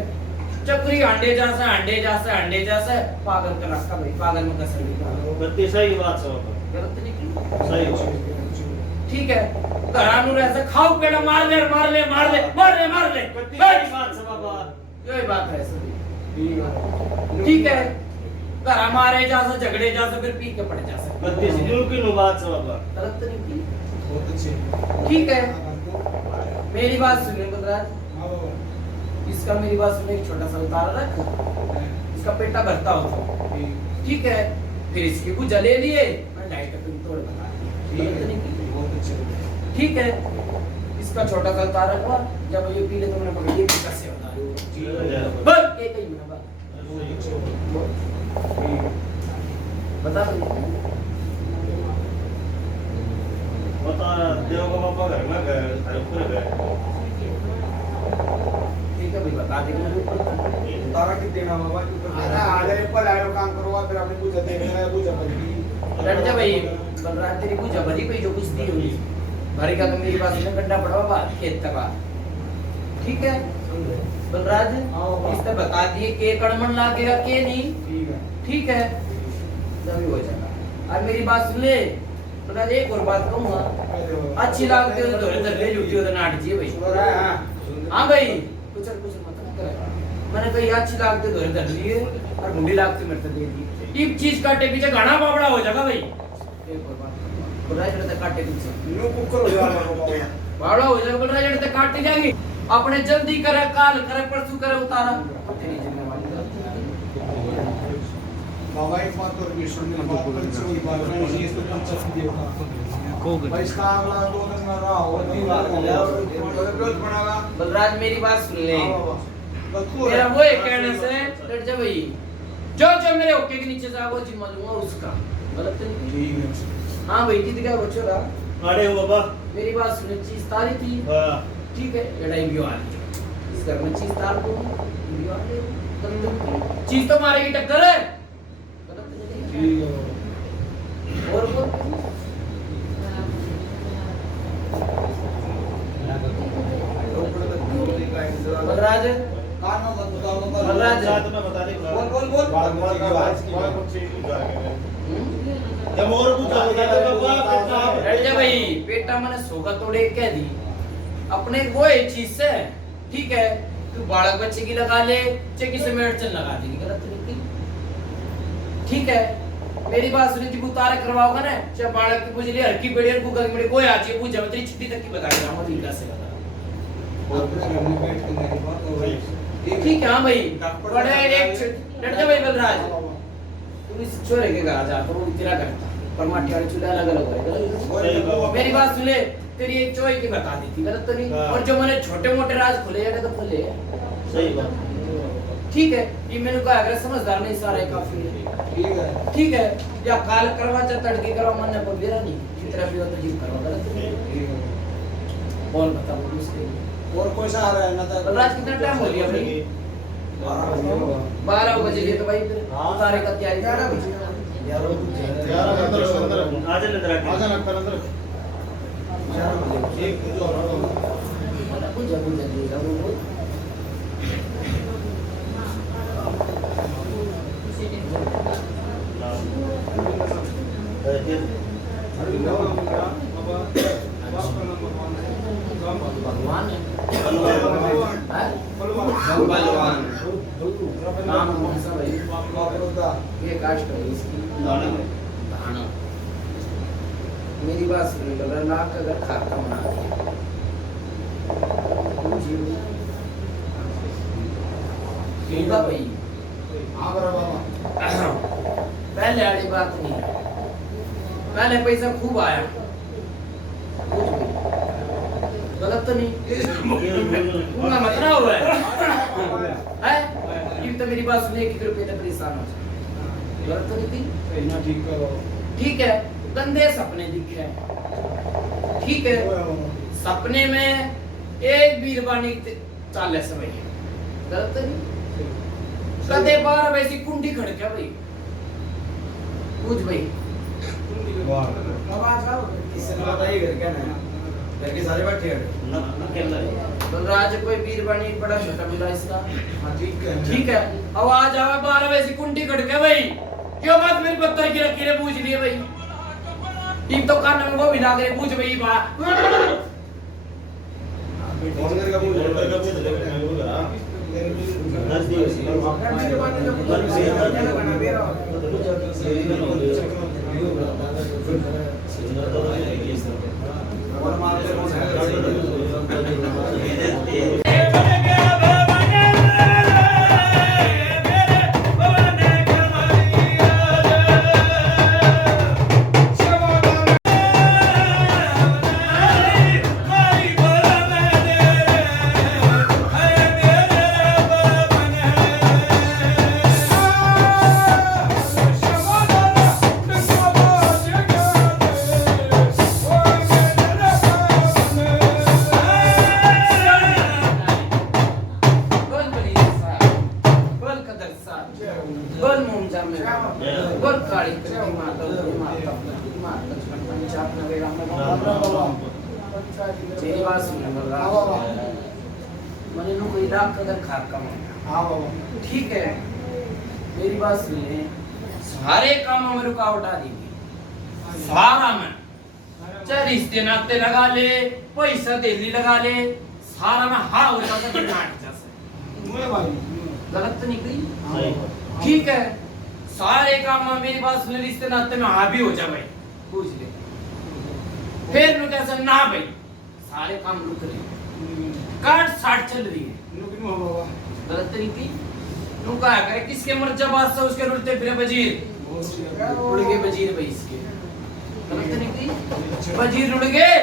चक्री अंडे जैसा अंडे जैसा अंडे जैसा पागल का रास्ता भाई, पागल में कसर निकालो, करती सही बात से बाबा, गलत नहीं की, सही बात। ठीक है। घरानू ऐसे खाओ पेड़ा मार ले मार ले मार ले मार ले मार ले, करती सही बात से बाबा, यही बात है सभी, ठीक है। घर हमारे जैसा झगड़े जैसा फिर पी के पड़ जा सकते, करती मुमकिन बात से बाबा, गलत तो नहीं की, बहुत अच्छे ठीक है। मेरी बात सुनिए बलराज, हां बाबा इसका मेरी बात सुनिए, एक छोटा सा उतारा रख, इसका पेटा भरता होता, ठीक है। फिर इसकी पूजा ले लिए, मैं डाइट का तोड़ बना दी, गलत तो नहीं की, बहुत अच्छे ठीक है। इसका छोटा सा उतारा हुआ, जब ये पी ले तो मैंने पकड़ लिया कैसे बता रही हो, बस एक ही मिनट बता बता देव को बाबा घर में गए, घर पर गए। ठीक है भाई बता देंगे, तारा कितने ना बाबा अरे आधे पर आयो काम करवा फिर अपनी पूजा देखना है पूजा करनी लड़ जा भाई। बलराज तेरी पूजा भरी भाई जो कुछ दी होगी भरेगा तो मेरी बात में गड्ढा पड़ा हुआ खेत तक आ, ठीक है। बलराज इसने बता दिए के कड़मन लागेगा के नहीं, ठीक है ठीक है, तभी हो जाएगा। अब मेरी बात सुन ले बलराज, एक और बात कहूंगा, अच्छी लागती हो तो धोरे धरे जुटी हो तो नाट जी भाई, सुन रहा है हां हाँ भाई कुछ मत कर, मैंने कही अच्छी लागती धोरे धर लिए और मुंडी लागती मेरे से दे दी, इस चीज काटे पीछे घाना बावड़ा हो जाएगा भाई। एक और बात बलराज जड़ते काटे पीछे न्यू कुकर हो जाएगा बाबा बावड़ा हो जाएगा, बलराज जड़ते काटे जाएंगे अपने, जल्दी करे काल करे परसों करे उतारा तेरी जिम्मेवारी बाबा एक बात और भी सुनने बात पर कोई बात नहीं इसको पंचायत देगा भाई इसका अगला 2 दिन में रहा हो 3 बार रोज बनावा बलराज मेरी बात सुन ले, बल्कि मेरा वो एक कहने से लड़ जा भाई, जो जो मेरे ओके के नीचे से वो जिम्मा लूंगा उसका, गलत तो नहीं। ठीक है हाँ भाई जीत गया बच्चों का, अरे बाबा, मेरी बात सुने, चीज तारी थी, हाँ ठीक है, लड़ाई भी आ रही, इस घर में चीज तार दो भी आ रही, चीज तो मारेगी टक्कर है, गलत तो नहीं। ठीक है और बोल बलराज कान में मत बताओ बलराज साथ में बता दे बोल बात की आवाज की जब और कुछ बता दे बाबा लड़ जा भाई, बेटा मैंने सोगा तोड़े कह दी अपने वो एक चीज से, ठीक है। तू बालक बच्चे की लगा ले चेकी से मेड़ चल लगा देगी, गलत नहीं की, ठीक है। मेरी बात सुनी जी उतारे करवाओगा ना, चाहे बालक की पूछ लिया हरकी पेड़ियर को गंग में कोई आज ये पूछ जब तेरी चिट्ठी तक की बता रहा हूं इनका से बता, अपने घर में बैठ के मेरी बात हो रही ठीक है। हाँ भाई बड़े एक लड़ जा भाई बलराज, तुम इस छोरे के घर जा तो वो तेरा करता पर माटी वाले चूल्हे अलग अलग होएगा। मेरी बात सुन ले, तेरी एक चोई की बता दी थी, गलत तो नहीं? हाँ। और जो मैंने छोटे मोटे राज खोले हैं तो खोले हैं। सही बात ठीक है, ये मैंने कहा अगर समझदार नहीं सारा है काफी है। ठीक है ठीक है, या काल करवा चाहे तड़के करवा, मन ने पर बेरा नहीं कितना भी हो तो जीव करवा, गलत तो नहीं? ठीक है बोल बता बोल उसके और कोई सा आ रहा है ना तो बलराज कितना टाइम हो गया भाई? 12 बजे लिए तो भाई फिर हाँ। उतारे का तैयारी 11 बजे 11 अंदर आ जा ले तेरा आ जाना कर अंदर 11 बजे एक जो मतलब कुछ जरूर जल्दी जरूर अरे लो बाबा बाप का नाम भगवान है। हैं? बलवान नाम कौन सा भाई? बापरोदा ये कास्ट है इसकी। दाना। दाना। मेरी बात सुन लो, लाख का घर खाता बना दिया। होगा भाई। हां बराबर बाबा पहले वाली बात नहीं है। पहले पैसा खूब आया। कुछ भी। गलत तो नहीं? उनका मतलब हुआ है? ये तो मेरी बात सुने, 1 रुपये तक परेशान हो जाए। गलत तो नहीं थी? ना ठीक करो ठीक है, गंदे सपने दिखे। ठीक है, सपने में एक बीरबानी चाले समय है। गलत तो नहीं? कदे बार वैसी कुंडी खड़का भाई। पूछ भाई। आवाज आओ किसने बताइए घर क्या ना घर के सारे बैठे हैं न केला तो राज कोई बीरबानी बड़ा छोटा मिला इसका। हां ठीक है ठीक है, आवाज आवे 12 वैसी कुंडी खड़के भाई। क्यों बात मेरी पत्थर की रखी रे पूछ लिए भाई। इन तो कान में वो भी ना करे पूछ भाई बा। फोन करके बोल ऑर्डर का भी ले मैं बोला 10 दिवस और मारते बोल बली सा, बोल कदर सा, बोल मुमजा में, बोल काली कटी माता माता माता पंचाप नवेरा में बाबा। तेरी बात सुन बलराज। मैंने नु कोई डाक कदर खार का मांगा। हां बाबा ठीक है, मेरी बात सुन ले। सारे कामों में रुकावट आ देगी। सारा में चाहे रिश्ते नाते लगा ले, पैसा देली लगा ले, सारा में हाँ होता था नाट जैसे। मुझे भाई गलत तो नहीं सही कही? ठीक है, सारे काम में मेरी बात सुन, रिश्ते नाते में हाँ भी हो जा भाई। पूछ ले फिर नु कैसे ना भाई, सारे काम रुक रहे, काट साठ चल रही है। नुकनु हो बाबा गलत तो नहीं की? नु कहा करे किसके मर्जा बादशाह उसके रुलते फिरे वजीर। उड़ गए वजीर भाई इसके। गलत तो नहीं की? वजीर उड़ गए।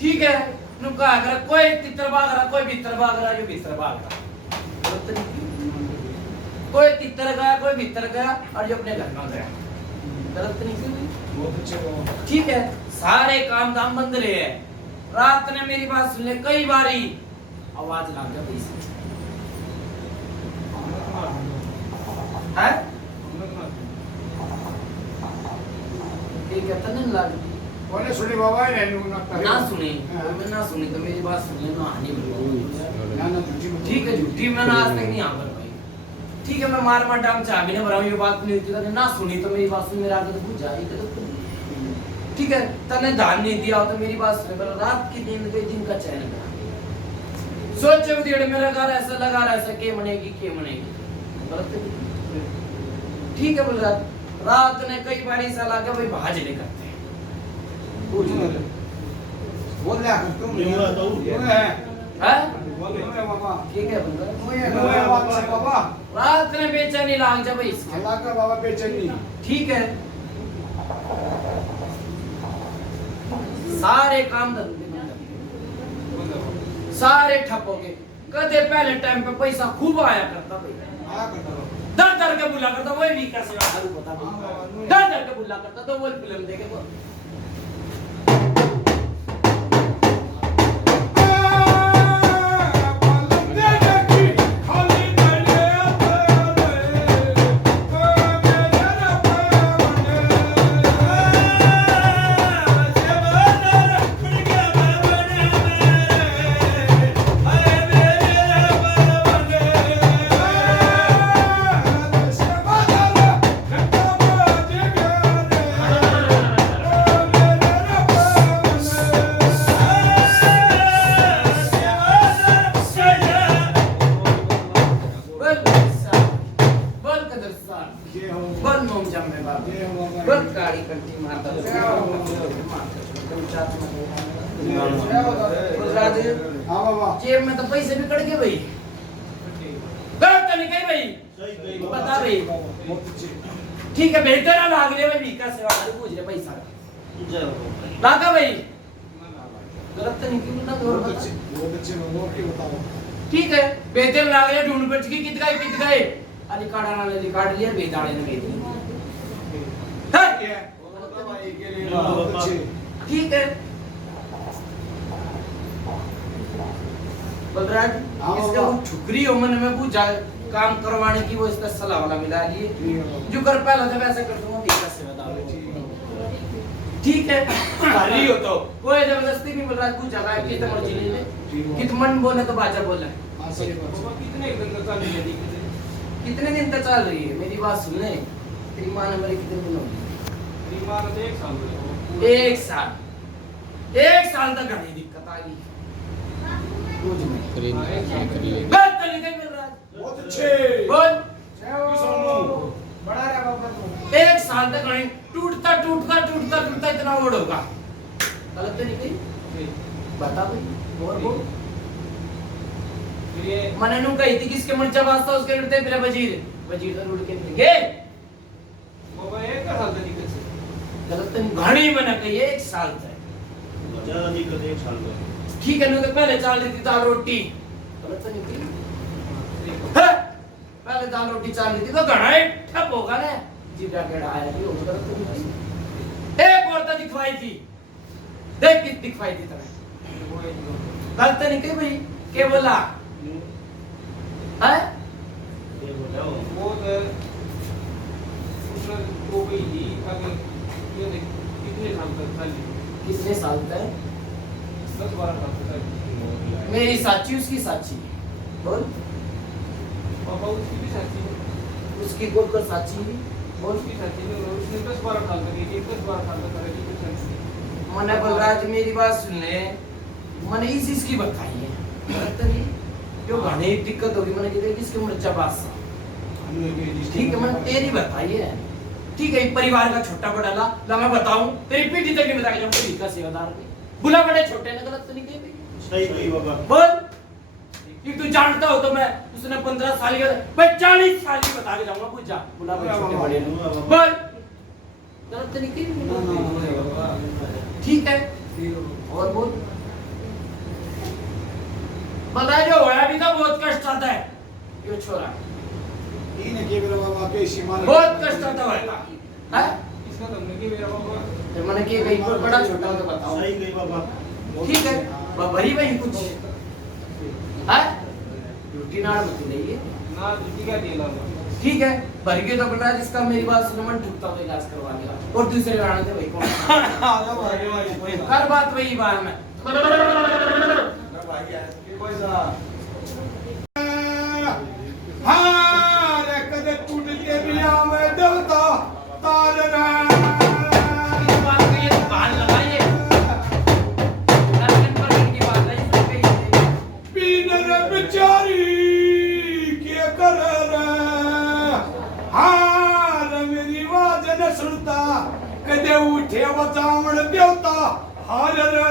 ठीक है, नु कहा करे कोई तितर भाग रहा, कोई भीतर भाग रहा, जो भीतर भाग रहा। गलत तो नहीं की? कोई तितर गया, कोई भीतर गया और जो अपने घर में गया। गलत तो नहीं की? बहुत अच्छे बाबा ठीक है, सारे काम दाम बंद रहे हैं। रात ने मेरी बात सुन ले, कई बारी आवाज लग गया भाई से। है? ठीक है, तने लग बोले सुनी बाबा ने ना सुनी, मैं ना सुनी तो मेरी बात सुनिए ना हानि बिल्कुल। ना झूठी ठीक है, झूठी मैं ना आज तक नहीं आकर भाई। ठीक है, मैं मार मार डाम चाह भी ना भराऊं, ये बात नहीं होती। तने ना सुनी तो मेरी बात सुन, मेरा आगे तो बुझ जाएगी। ठीक है, तने ध्यान नहीं दिया तो मेरी बात सुन, रात की नींद गई, दिन का चैन गया। सोचे भी दिए मेरा घर ऐसा लगा रहा, ऐसा के मनेगी। गलत है? ठीक है, बोल रात ने कई बार ऐसा लगा भाई भाज ले करते हैं। पूछ ले। बोल ले तुम नहीं हुआ तो हैं? बोले बाबा ठीक है बंदा। नोए बाबा बाबा रात ने बेचैनी लाग जा भाई इसके। अल्लाह का बाबा बेचैनी ठीक है, सारे काम धंधे सारे ठप हो गए। कदे पहले टाइम पे पैसा खूब आया करता भाई, दर दर के बुला करता, वही भी कैसे दारू बता भाई, दर दर के बुला करता तो वो फिल्म देखे वो जेब में तो पैसे भी कट गए भाई, गलत तो नहीं कही भाई, बता भाई। ठीक है बेहतर ना लाग ले भाई, कैसे वाला पूछ ले पैसा लागा भाई, गलत तो नहीं की ना बहुत अच्छे बताओ। ठीक है बेहतर लाग ले, ढूंढ बच की कित गए अली काड़ा ना ले काट लिया बेदाड़े ने बेच दिया। ठीक है बलराज, इसका वो ठुकरी हो मन में पूछा काम करवाने की, वो इसका सलाह वाला मिला लिए जो कर पहला था वैसे कर दूंगा, कैसे बताओ। ठीक है भारी हो तो वो जबरदस्ती भी बलराज पूछा रहा है कितना मर्जी ले ले, कित मन बोले तो बाजा बोला है। कितने दिन तक चल रही है मेरी बात सुन ले, तेरी मां ने मेरे कितने दिन हो गए? 1 साल तक घनी दिक्कत आ गई बात करने का मिल रहा है। बहुत अच्छे बोल बड़ा रहा बाबा 1 साल तक घनी टूटता इतना ओड होगा, गलत तो नहीं कही बता भाई। और बोल मैंने नु कही थी किसके मर्चा वास्ता उसके लड़ते फिर वजीर तो लुट के निकले बाबा 1 साल तक निकल से गलत तो नहीं घनी बना कही 1 साल तक ज्यादा दिक्कत 1 साल में। ठीक है नु तो पहले चाल दी थी दाल रोटी, गलत तो नहीं थी पहले दाल रोटी चाल दी थी तो घना ही ठप होगा ना, जीरा केड़ा आया भी होगा, गलत तो नहीं थी। एक और तो दिखवाई थी, देख कित दिखवाई थी तुम्हें, गलत तो नहीं कही भाई, क्या बोला है ये बोला वो उसने तो गई ही अगर ये देख कितने साल तक चली, कितने साल तक? 10-12 साल तक चली। मेरी साची उसकी साची बोल, पापा उसकी भी साची है, उसकी गोद पर साची बोल, उसकी साची है, उसने 10-12 साल तक की, 10-12 साल तक करेगी तो साची। मैंने बलराज मेरी बात सुन ले, मैंने इस इसकी बताई है, गलत तो नहीं जो घने दिक्कत होगी मैंने किधर किसके मुर्चा बास, ठीक है मैंने तेरी बताई है। ठीक है परिवार का छोटा बड़ा ला मैं बताऊं, तेरी पीठी तक नहीं बता के जाऊं, तेरी का सेवादार बुला बड़े छोटे ने, गलत तो नहीं कही भाई, सही कही बाबा। बोल कि तू जानता हो तो मैं उसने 15 साल के भाई 40 साल की बता के जाऊंगा, पूछ जा बुला बड़े छोटे बड़े ने, बोल गलत तो नहीं कही। ठीक है और बोल बता जो होया भी था बहुत कष्ट आता है, यो छोरा इन्हें के मेरा बाबा के सीमान बहुत कष्ट आता है इसका तुमने के मेरा बाबा जब मैंने कि कहीं पर बड़ा छोटा हो तो बताओ। सही कही बाबा। ठीक है भरी भाई कुछ है रोटी नाड़ मत नहीं ना दूसरी का दिया ठीक है भर के तो बता जिसका मेरी बात सुनो मन टूटता हुआ इलाज करवा देगा, और दूसरे गाने थे भाई कौन कर बात वही बात में हाँ रे कदे टूट के बिया में देवता तार रे इस बात का ये कान लगाइए दर्शन पर की बात है इसमें कही पीन रे बेचारी के कर रे हाँ रे मेरी आवाज न सुनता कदे उठे बचावण देवता हार रे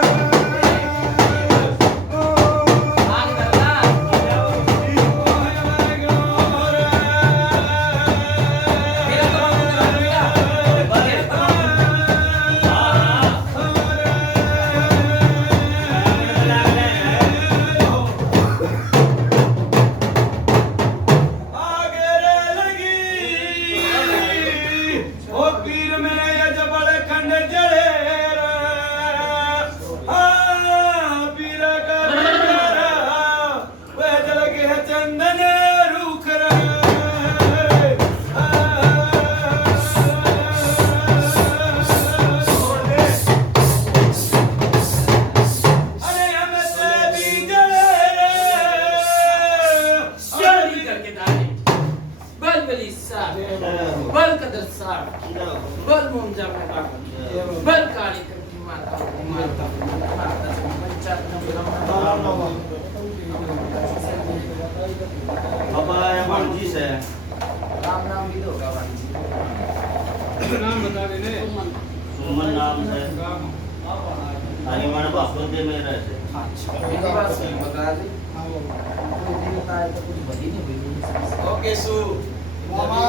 आणि मन बाप दे मेरा से अच्छा मेरी बात सुन बता दे कोई दिन बताया तो कुछ बड़ी नहीं हुई ओके सो मामा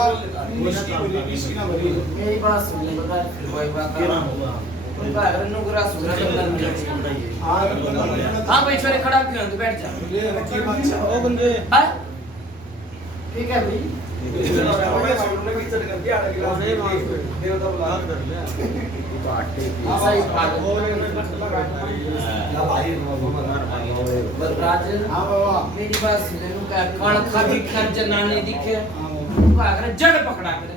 इसकी ना भरी मेरी बात सुन ले बता फिर वही बात क्या नाम होगा उनका अनुग्रह सुना हां भाई छोरे खड़ा क्यों तू बैठ जा ये रखी बात ओ बंदे हां ठीक है भाई ओए सामने की चढ़ कर दिया आधा गिलास अरे मां देवता बुला कर ले सही बात ना भाई बलराज हां बाबा मेरी बात सुन ले उनका कण खादी खर्च नाने दिखे हां उनका अगर जड़ पकड़ा करे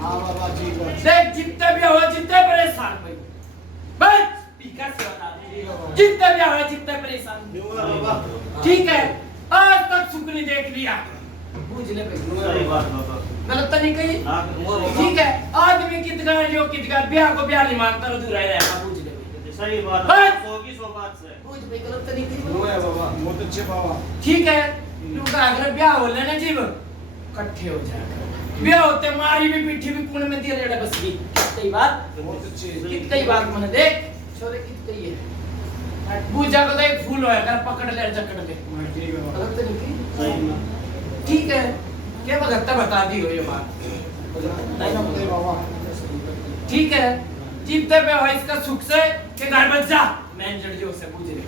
हां बाबा जी देख जितने भी हो जितने परेशान भाई बस पीका से बता दे जितने भी हो जितने परेशान ठीक है आज तक सुख नहीं देख लिया बूझ ले सही भाई बात बाबा गलत तो नहीं कही ना ठीक है आदमी कितना जो कितना ब्याह को ब्याह नहीं मानता रह दूर रहेगा बूझ ले भाई सही बात बस। 100 बात से बूझ भाई गलत तो नहीं नो कही है बाबा बहुत अच्छे बाबा ठीक है तुमका अगर ब्याह हो लेना जीव इकट्ठे हो जाएगा ब्याह होते मारी भी पीठी भी पुण्य में दिया लेड़ा बस की सही बात बहुत अच्छे कितनी बात मैंने देख छोरे कितनी है पूजा को तो एक फूल होया कर पकड़ ले जकड़ ले ठीक है बाबा गलत नहीं की सही में ठीक है क्या भगत बता दी हो ये बात नहीं ना नहीं बाबा ठीक है जीतते पे हो इसका सुख से के घर बच जा मैं जड़ जो से पूछ ले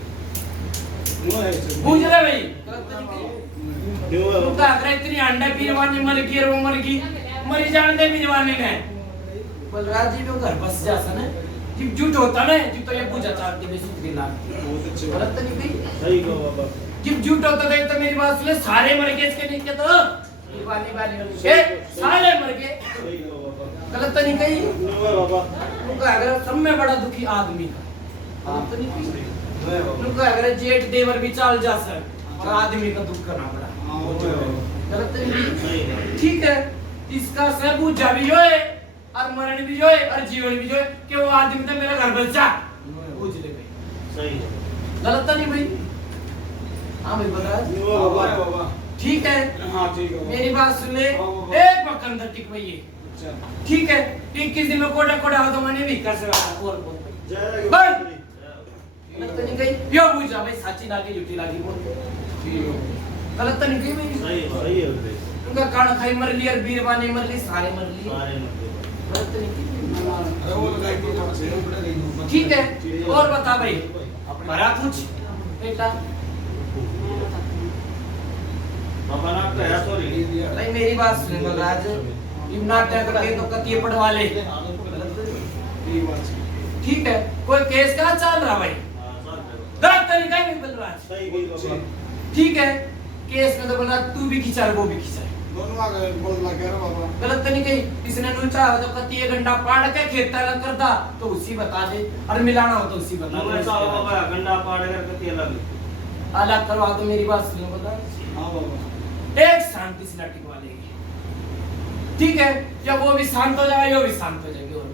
नो है पूछ ले भाई गलत नहीं की तुमका अगर इतनी अंडा पीरवानी मर गई और वो मर गई मरी जान दे पीरवानी ने बलराज जी को घर बस जा सने जब झूठ होता ना जब तो ये पूजा चाहती है सुतरी लाग बहुत अच्छे गलत नहीं की सही को बाबा जब झूठ होता था तो मेरी बात सुने सारे मर गए इसके नीचे तो दीवानी वाली ए सारे मर गए सही को बाबा गलत तो नहीं कही नो है बाबा उनका अगर सब में बड़ा दुखी आदमी का गलत तो नहीं कही उनका अगर जेठ देवर भी चाल जा सर और आदमी का दुख करना पड़ा हां वो तो है गलत तो नहीं सही बात कही ठीक है इसका सब पूजा भी जो है और मरण भी जो है और जीवन भी जो है कि वो आदमी तो मेरा घर बच जा पूछ ले भाई सही है गलत तो नहीं भाई हाँ भाई बलराज नो बाबा बाबा बाबा ठीक है हां ठीक है मेरी बात सुन ले हाँ, बाबा। एक बकंदर टिक भई अच्छा ठीक है 21 दिन में कोटा कोटा हो तो मैंने भी कर सका और बोल जय बस। गलत तो नहीं कही यो पूछा भाई सच्ची लागी झूठी लागी बोल ठीक है गलत तो नहीं कही भाई सही बात सही है उनका कान खाई मर ली और बीरबानी मर ली सारे मर लिए सारे मतलब गलत तो नहीं कही अरे वो लगाई के पास है ऊपर गई ठीक है और बता भाई भरा कुछ बेटा बाबा ना कह सॉरी भाई मेरी बात सुन बलराज इन नाटक करके तो कतिये पढ़वा ले गलत तो नहीं। ठीक है कोई केस का चल रहा भाई गलत तरीका नहीं बलराज सही की बाबा ठीक है केस में तो बोला तू भी खिंचा और वो भी खिंचा दोनों आ गए बोल लगे रे बाबा गलत तो नहीं कही इसने नूचा हो तो कति एक घंटा पाड़ के खेता न करता तो उसी बता दे और मिलाना हो तो उसी बता मैं साहब दे बाबा गंडा पाड़ करके तेल लग अलग करवा तो मेरी बात सुनो बता हां बाबा एक शांति से टिकवा लेगी ठीक है जब वो भी शांत हो जाएगा ये भी शांत हो जाएगी और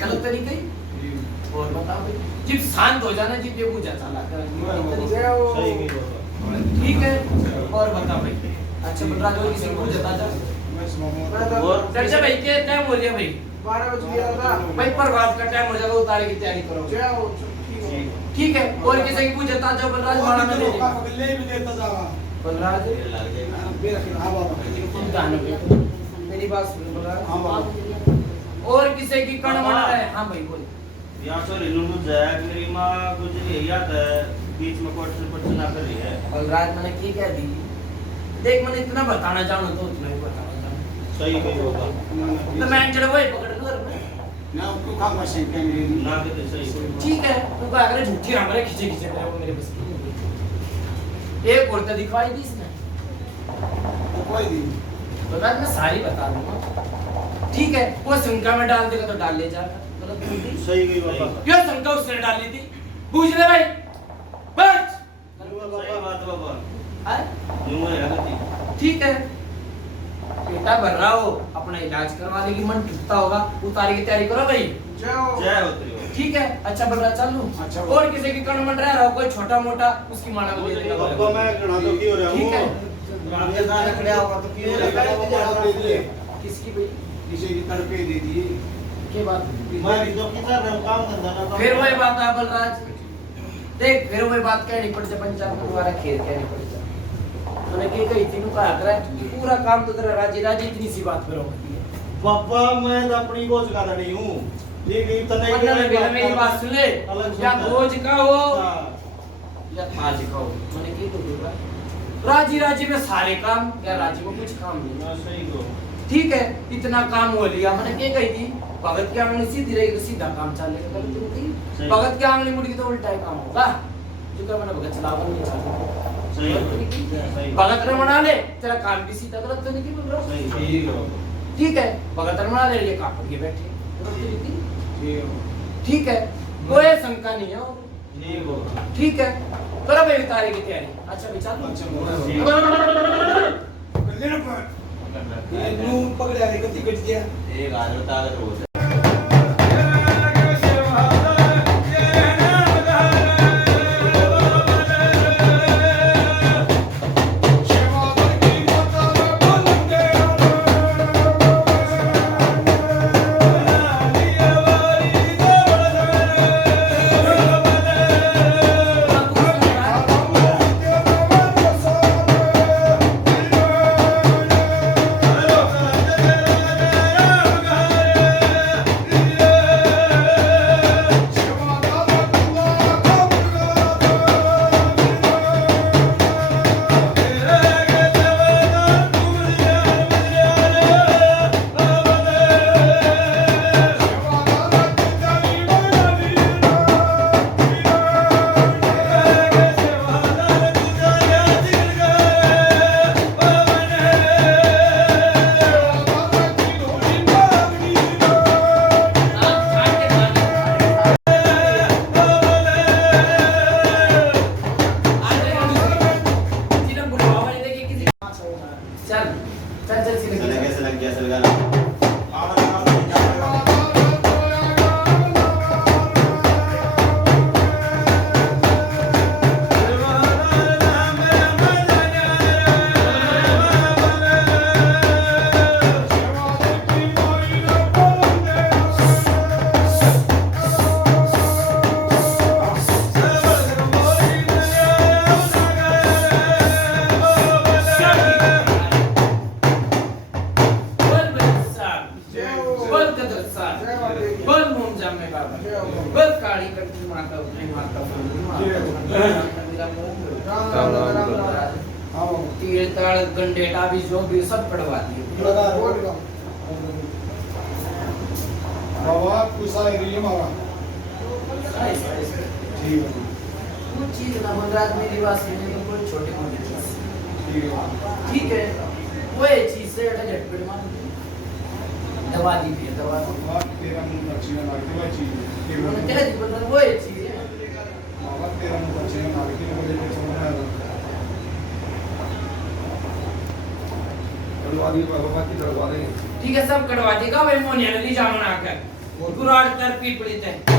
गलत तो नहीं कही और बता भाई जब शांत हो जाना जब ये पूजा चला कर सही की बाबा ठीक है और बता भाई अच्छा बलराज और किसी को पूजा जा मैं सुनाऊंगा और चर्चा भाई के टाइम हो गया भाई 12 बज गया था भाई प्रभात का टाइम हो जाएगा उतारे की तैयारी करो जाओ ठीक है ठीक है और किसी की पूजा ताजा बलराज माना में ले का लेगा ले भी देता जावा बलराज मेरा हां बाबा चिंता न करो मेरी बात सुन बलराज हां बाबा और किसी की कण बना है हां भाई बोल यहाँ से रिनू बुझ जाए कि मेरी माँ गुजरी है याद है बीच में कोट से पट ना कर रही है बलराज मैंने की क्या दी देख मैंने इतना बताना चाहूँ तो उतना ही बताना चाहूँ सही की बाबा तो मैं चढ़ वही पकड़ लूँ घर में ना को खा मशीन के मेरी ना कहते सही ठीक है तू का अगर झूठी हमारे खींचे खींचे करे वो मेरे बस की नहीं। एक औरत दिखवाई दी इसने कोई नहीं बलराज मैं सारी बता दूंगा ठीक है वो शंका में डाल देगा तो डाल ले जाएगा गलत नहीं थी सही की बाबा क्यों शंका उसने डाली थी पूछ ले भाई बस सही बात बाबा है यूं है गलती ठीक है बेटा भर रहा हो अपना इलाज करवा लेगी मन टूटता होगा उतारे की तैयारी करो भाई जाओ जय होती हो ठीक है अच्छा बल रहा चल लूं अच्छा। और किसी की कण मन रहा हो कोई छोटा मोटा उसकी माला को दे देगा बाबा मैं घना तो की हो रहा ठीक है हूँ राजस्थान रखड़ा होगा तो क्यों दे दिए किसकी भाई किसी की तड़पे दे दिए के बात मैं भी तो किधर रहा हूँ काम जाना तो फिर वही बात है बलराज, देख फिर वही बात कहनी पड़ जाए पंचायत में दोबारा खेल कहनी पड़ जाए। तूने के कही थी कहा कर पूरा काम तो तेरा राजी राजी इतनी सी बात पर होती है। पापा मैं तो अपनी गोज का नहीं हूँ, ठीक है इतना ही मतलब मेरी बात सुन ले, या भोज का हो या आज का हो, मैंने की तो दूंगा राजी राजी में सारे काम, क्या राजी में कुछ काम नहीं। सही को ठीक है इतना काम हो लिया, मैंने क्या कही थी भगत की आंगली सीधी रहेगी तो सीधा काम चलेगा, गलत नहीं। सही। भगत की आंगली मुड़ी तो उल्टा ही काम होगा, जो क्या मैंने भगत चलावा नहीं चाहता। सही सही भगत ने बना ले तेरा काम भी सीधा, गलत तो नहीं बोल रहा हूँ। सही ठीक है ठीक है भगत ने बना ले ये काम करके बैठे, गलत तो नहीं। ठीक ठीक है कोई शंका नहीं है, ठीक हो ठीक है करो भाई उतारे की तैयारी। अच्छा भाई चलो ये नू पकड़ा रे कति कट गया एक आदमी ताकत हो तीर ताड़ गंडेटा भी जो भी सब पढ़वा दिए। बाबा कुसा एरिया मारा ठीक है वो चीज ना मनराज मेरी बात सुनने में कोई छोटे मोटी चीज ठीक है वो ये चीज से अटक झटपट मार दवा दी भी दवा तेरा मुंह अच्छी ना लगती वो चीज मैंने कह दी पर वो ये चीज है बाबा तेरा मुंह अच्छी ना लगती मुझे कुछ समझ नहीं आ रहा बाबा की दरबार है ठीक है सब कटवा देगा वही मोनिया ने ली जामुन आकर गुराड़ कर पीपड़ी ते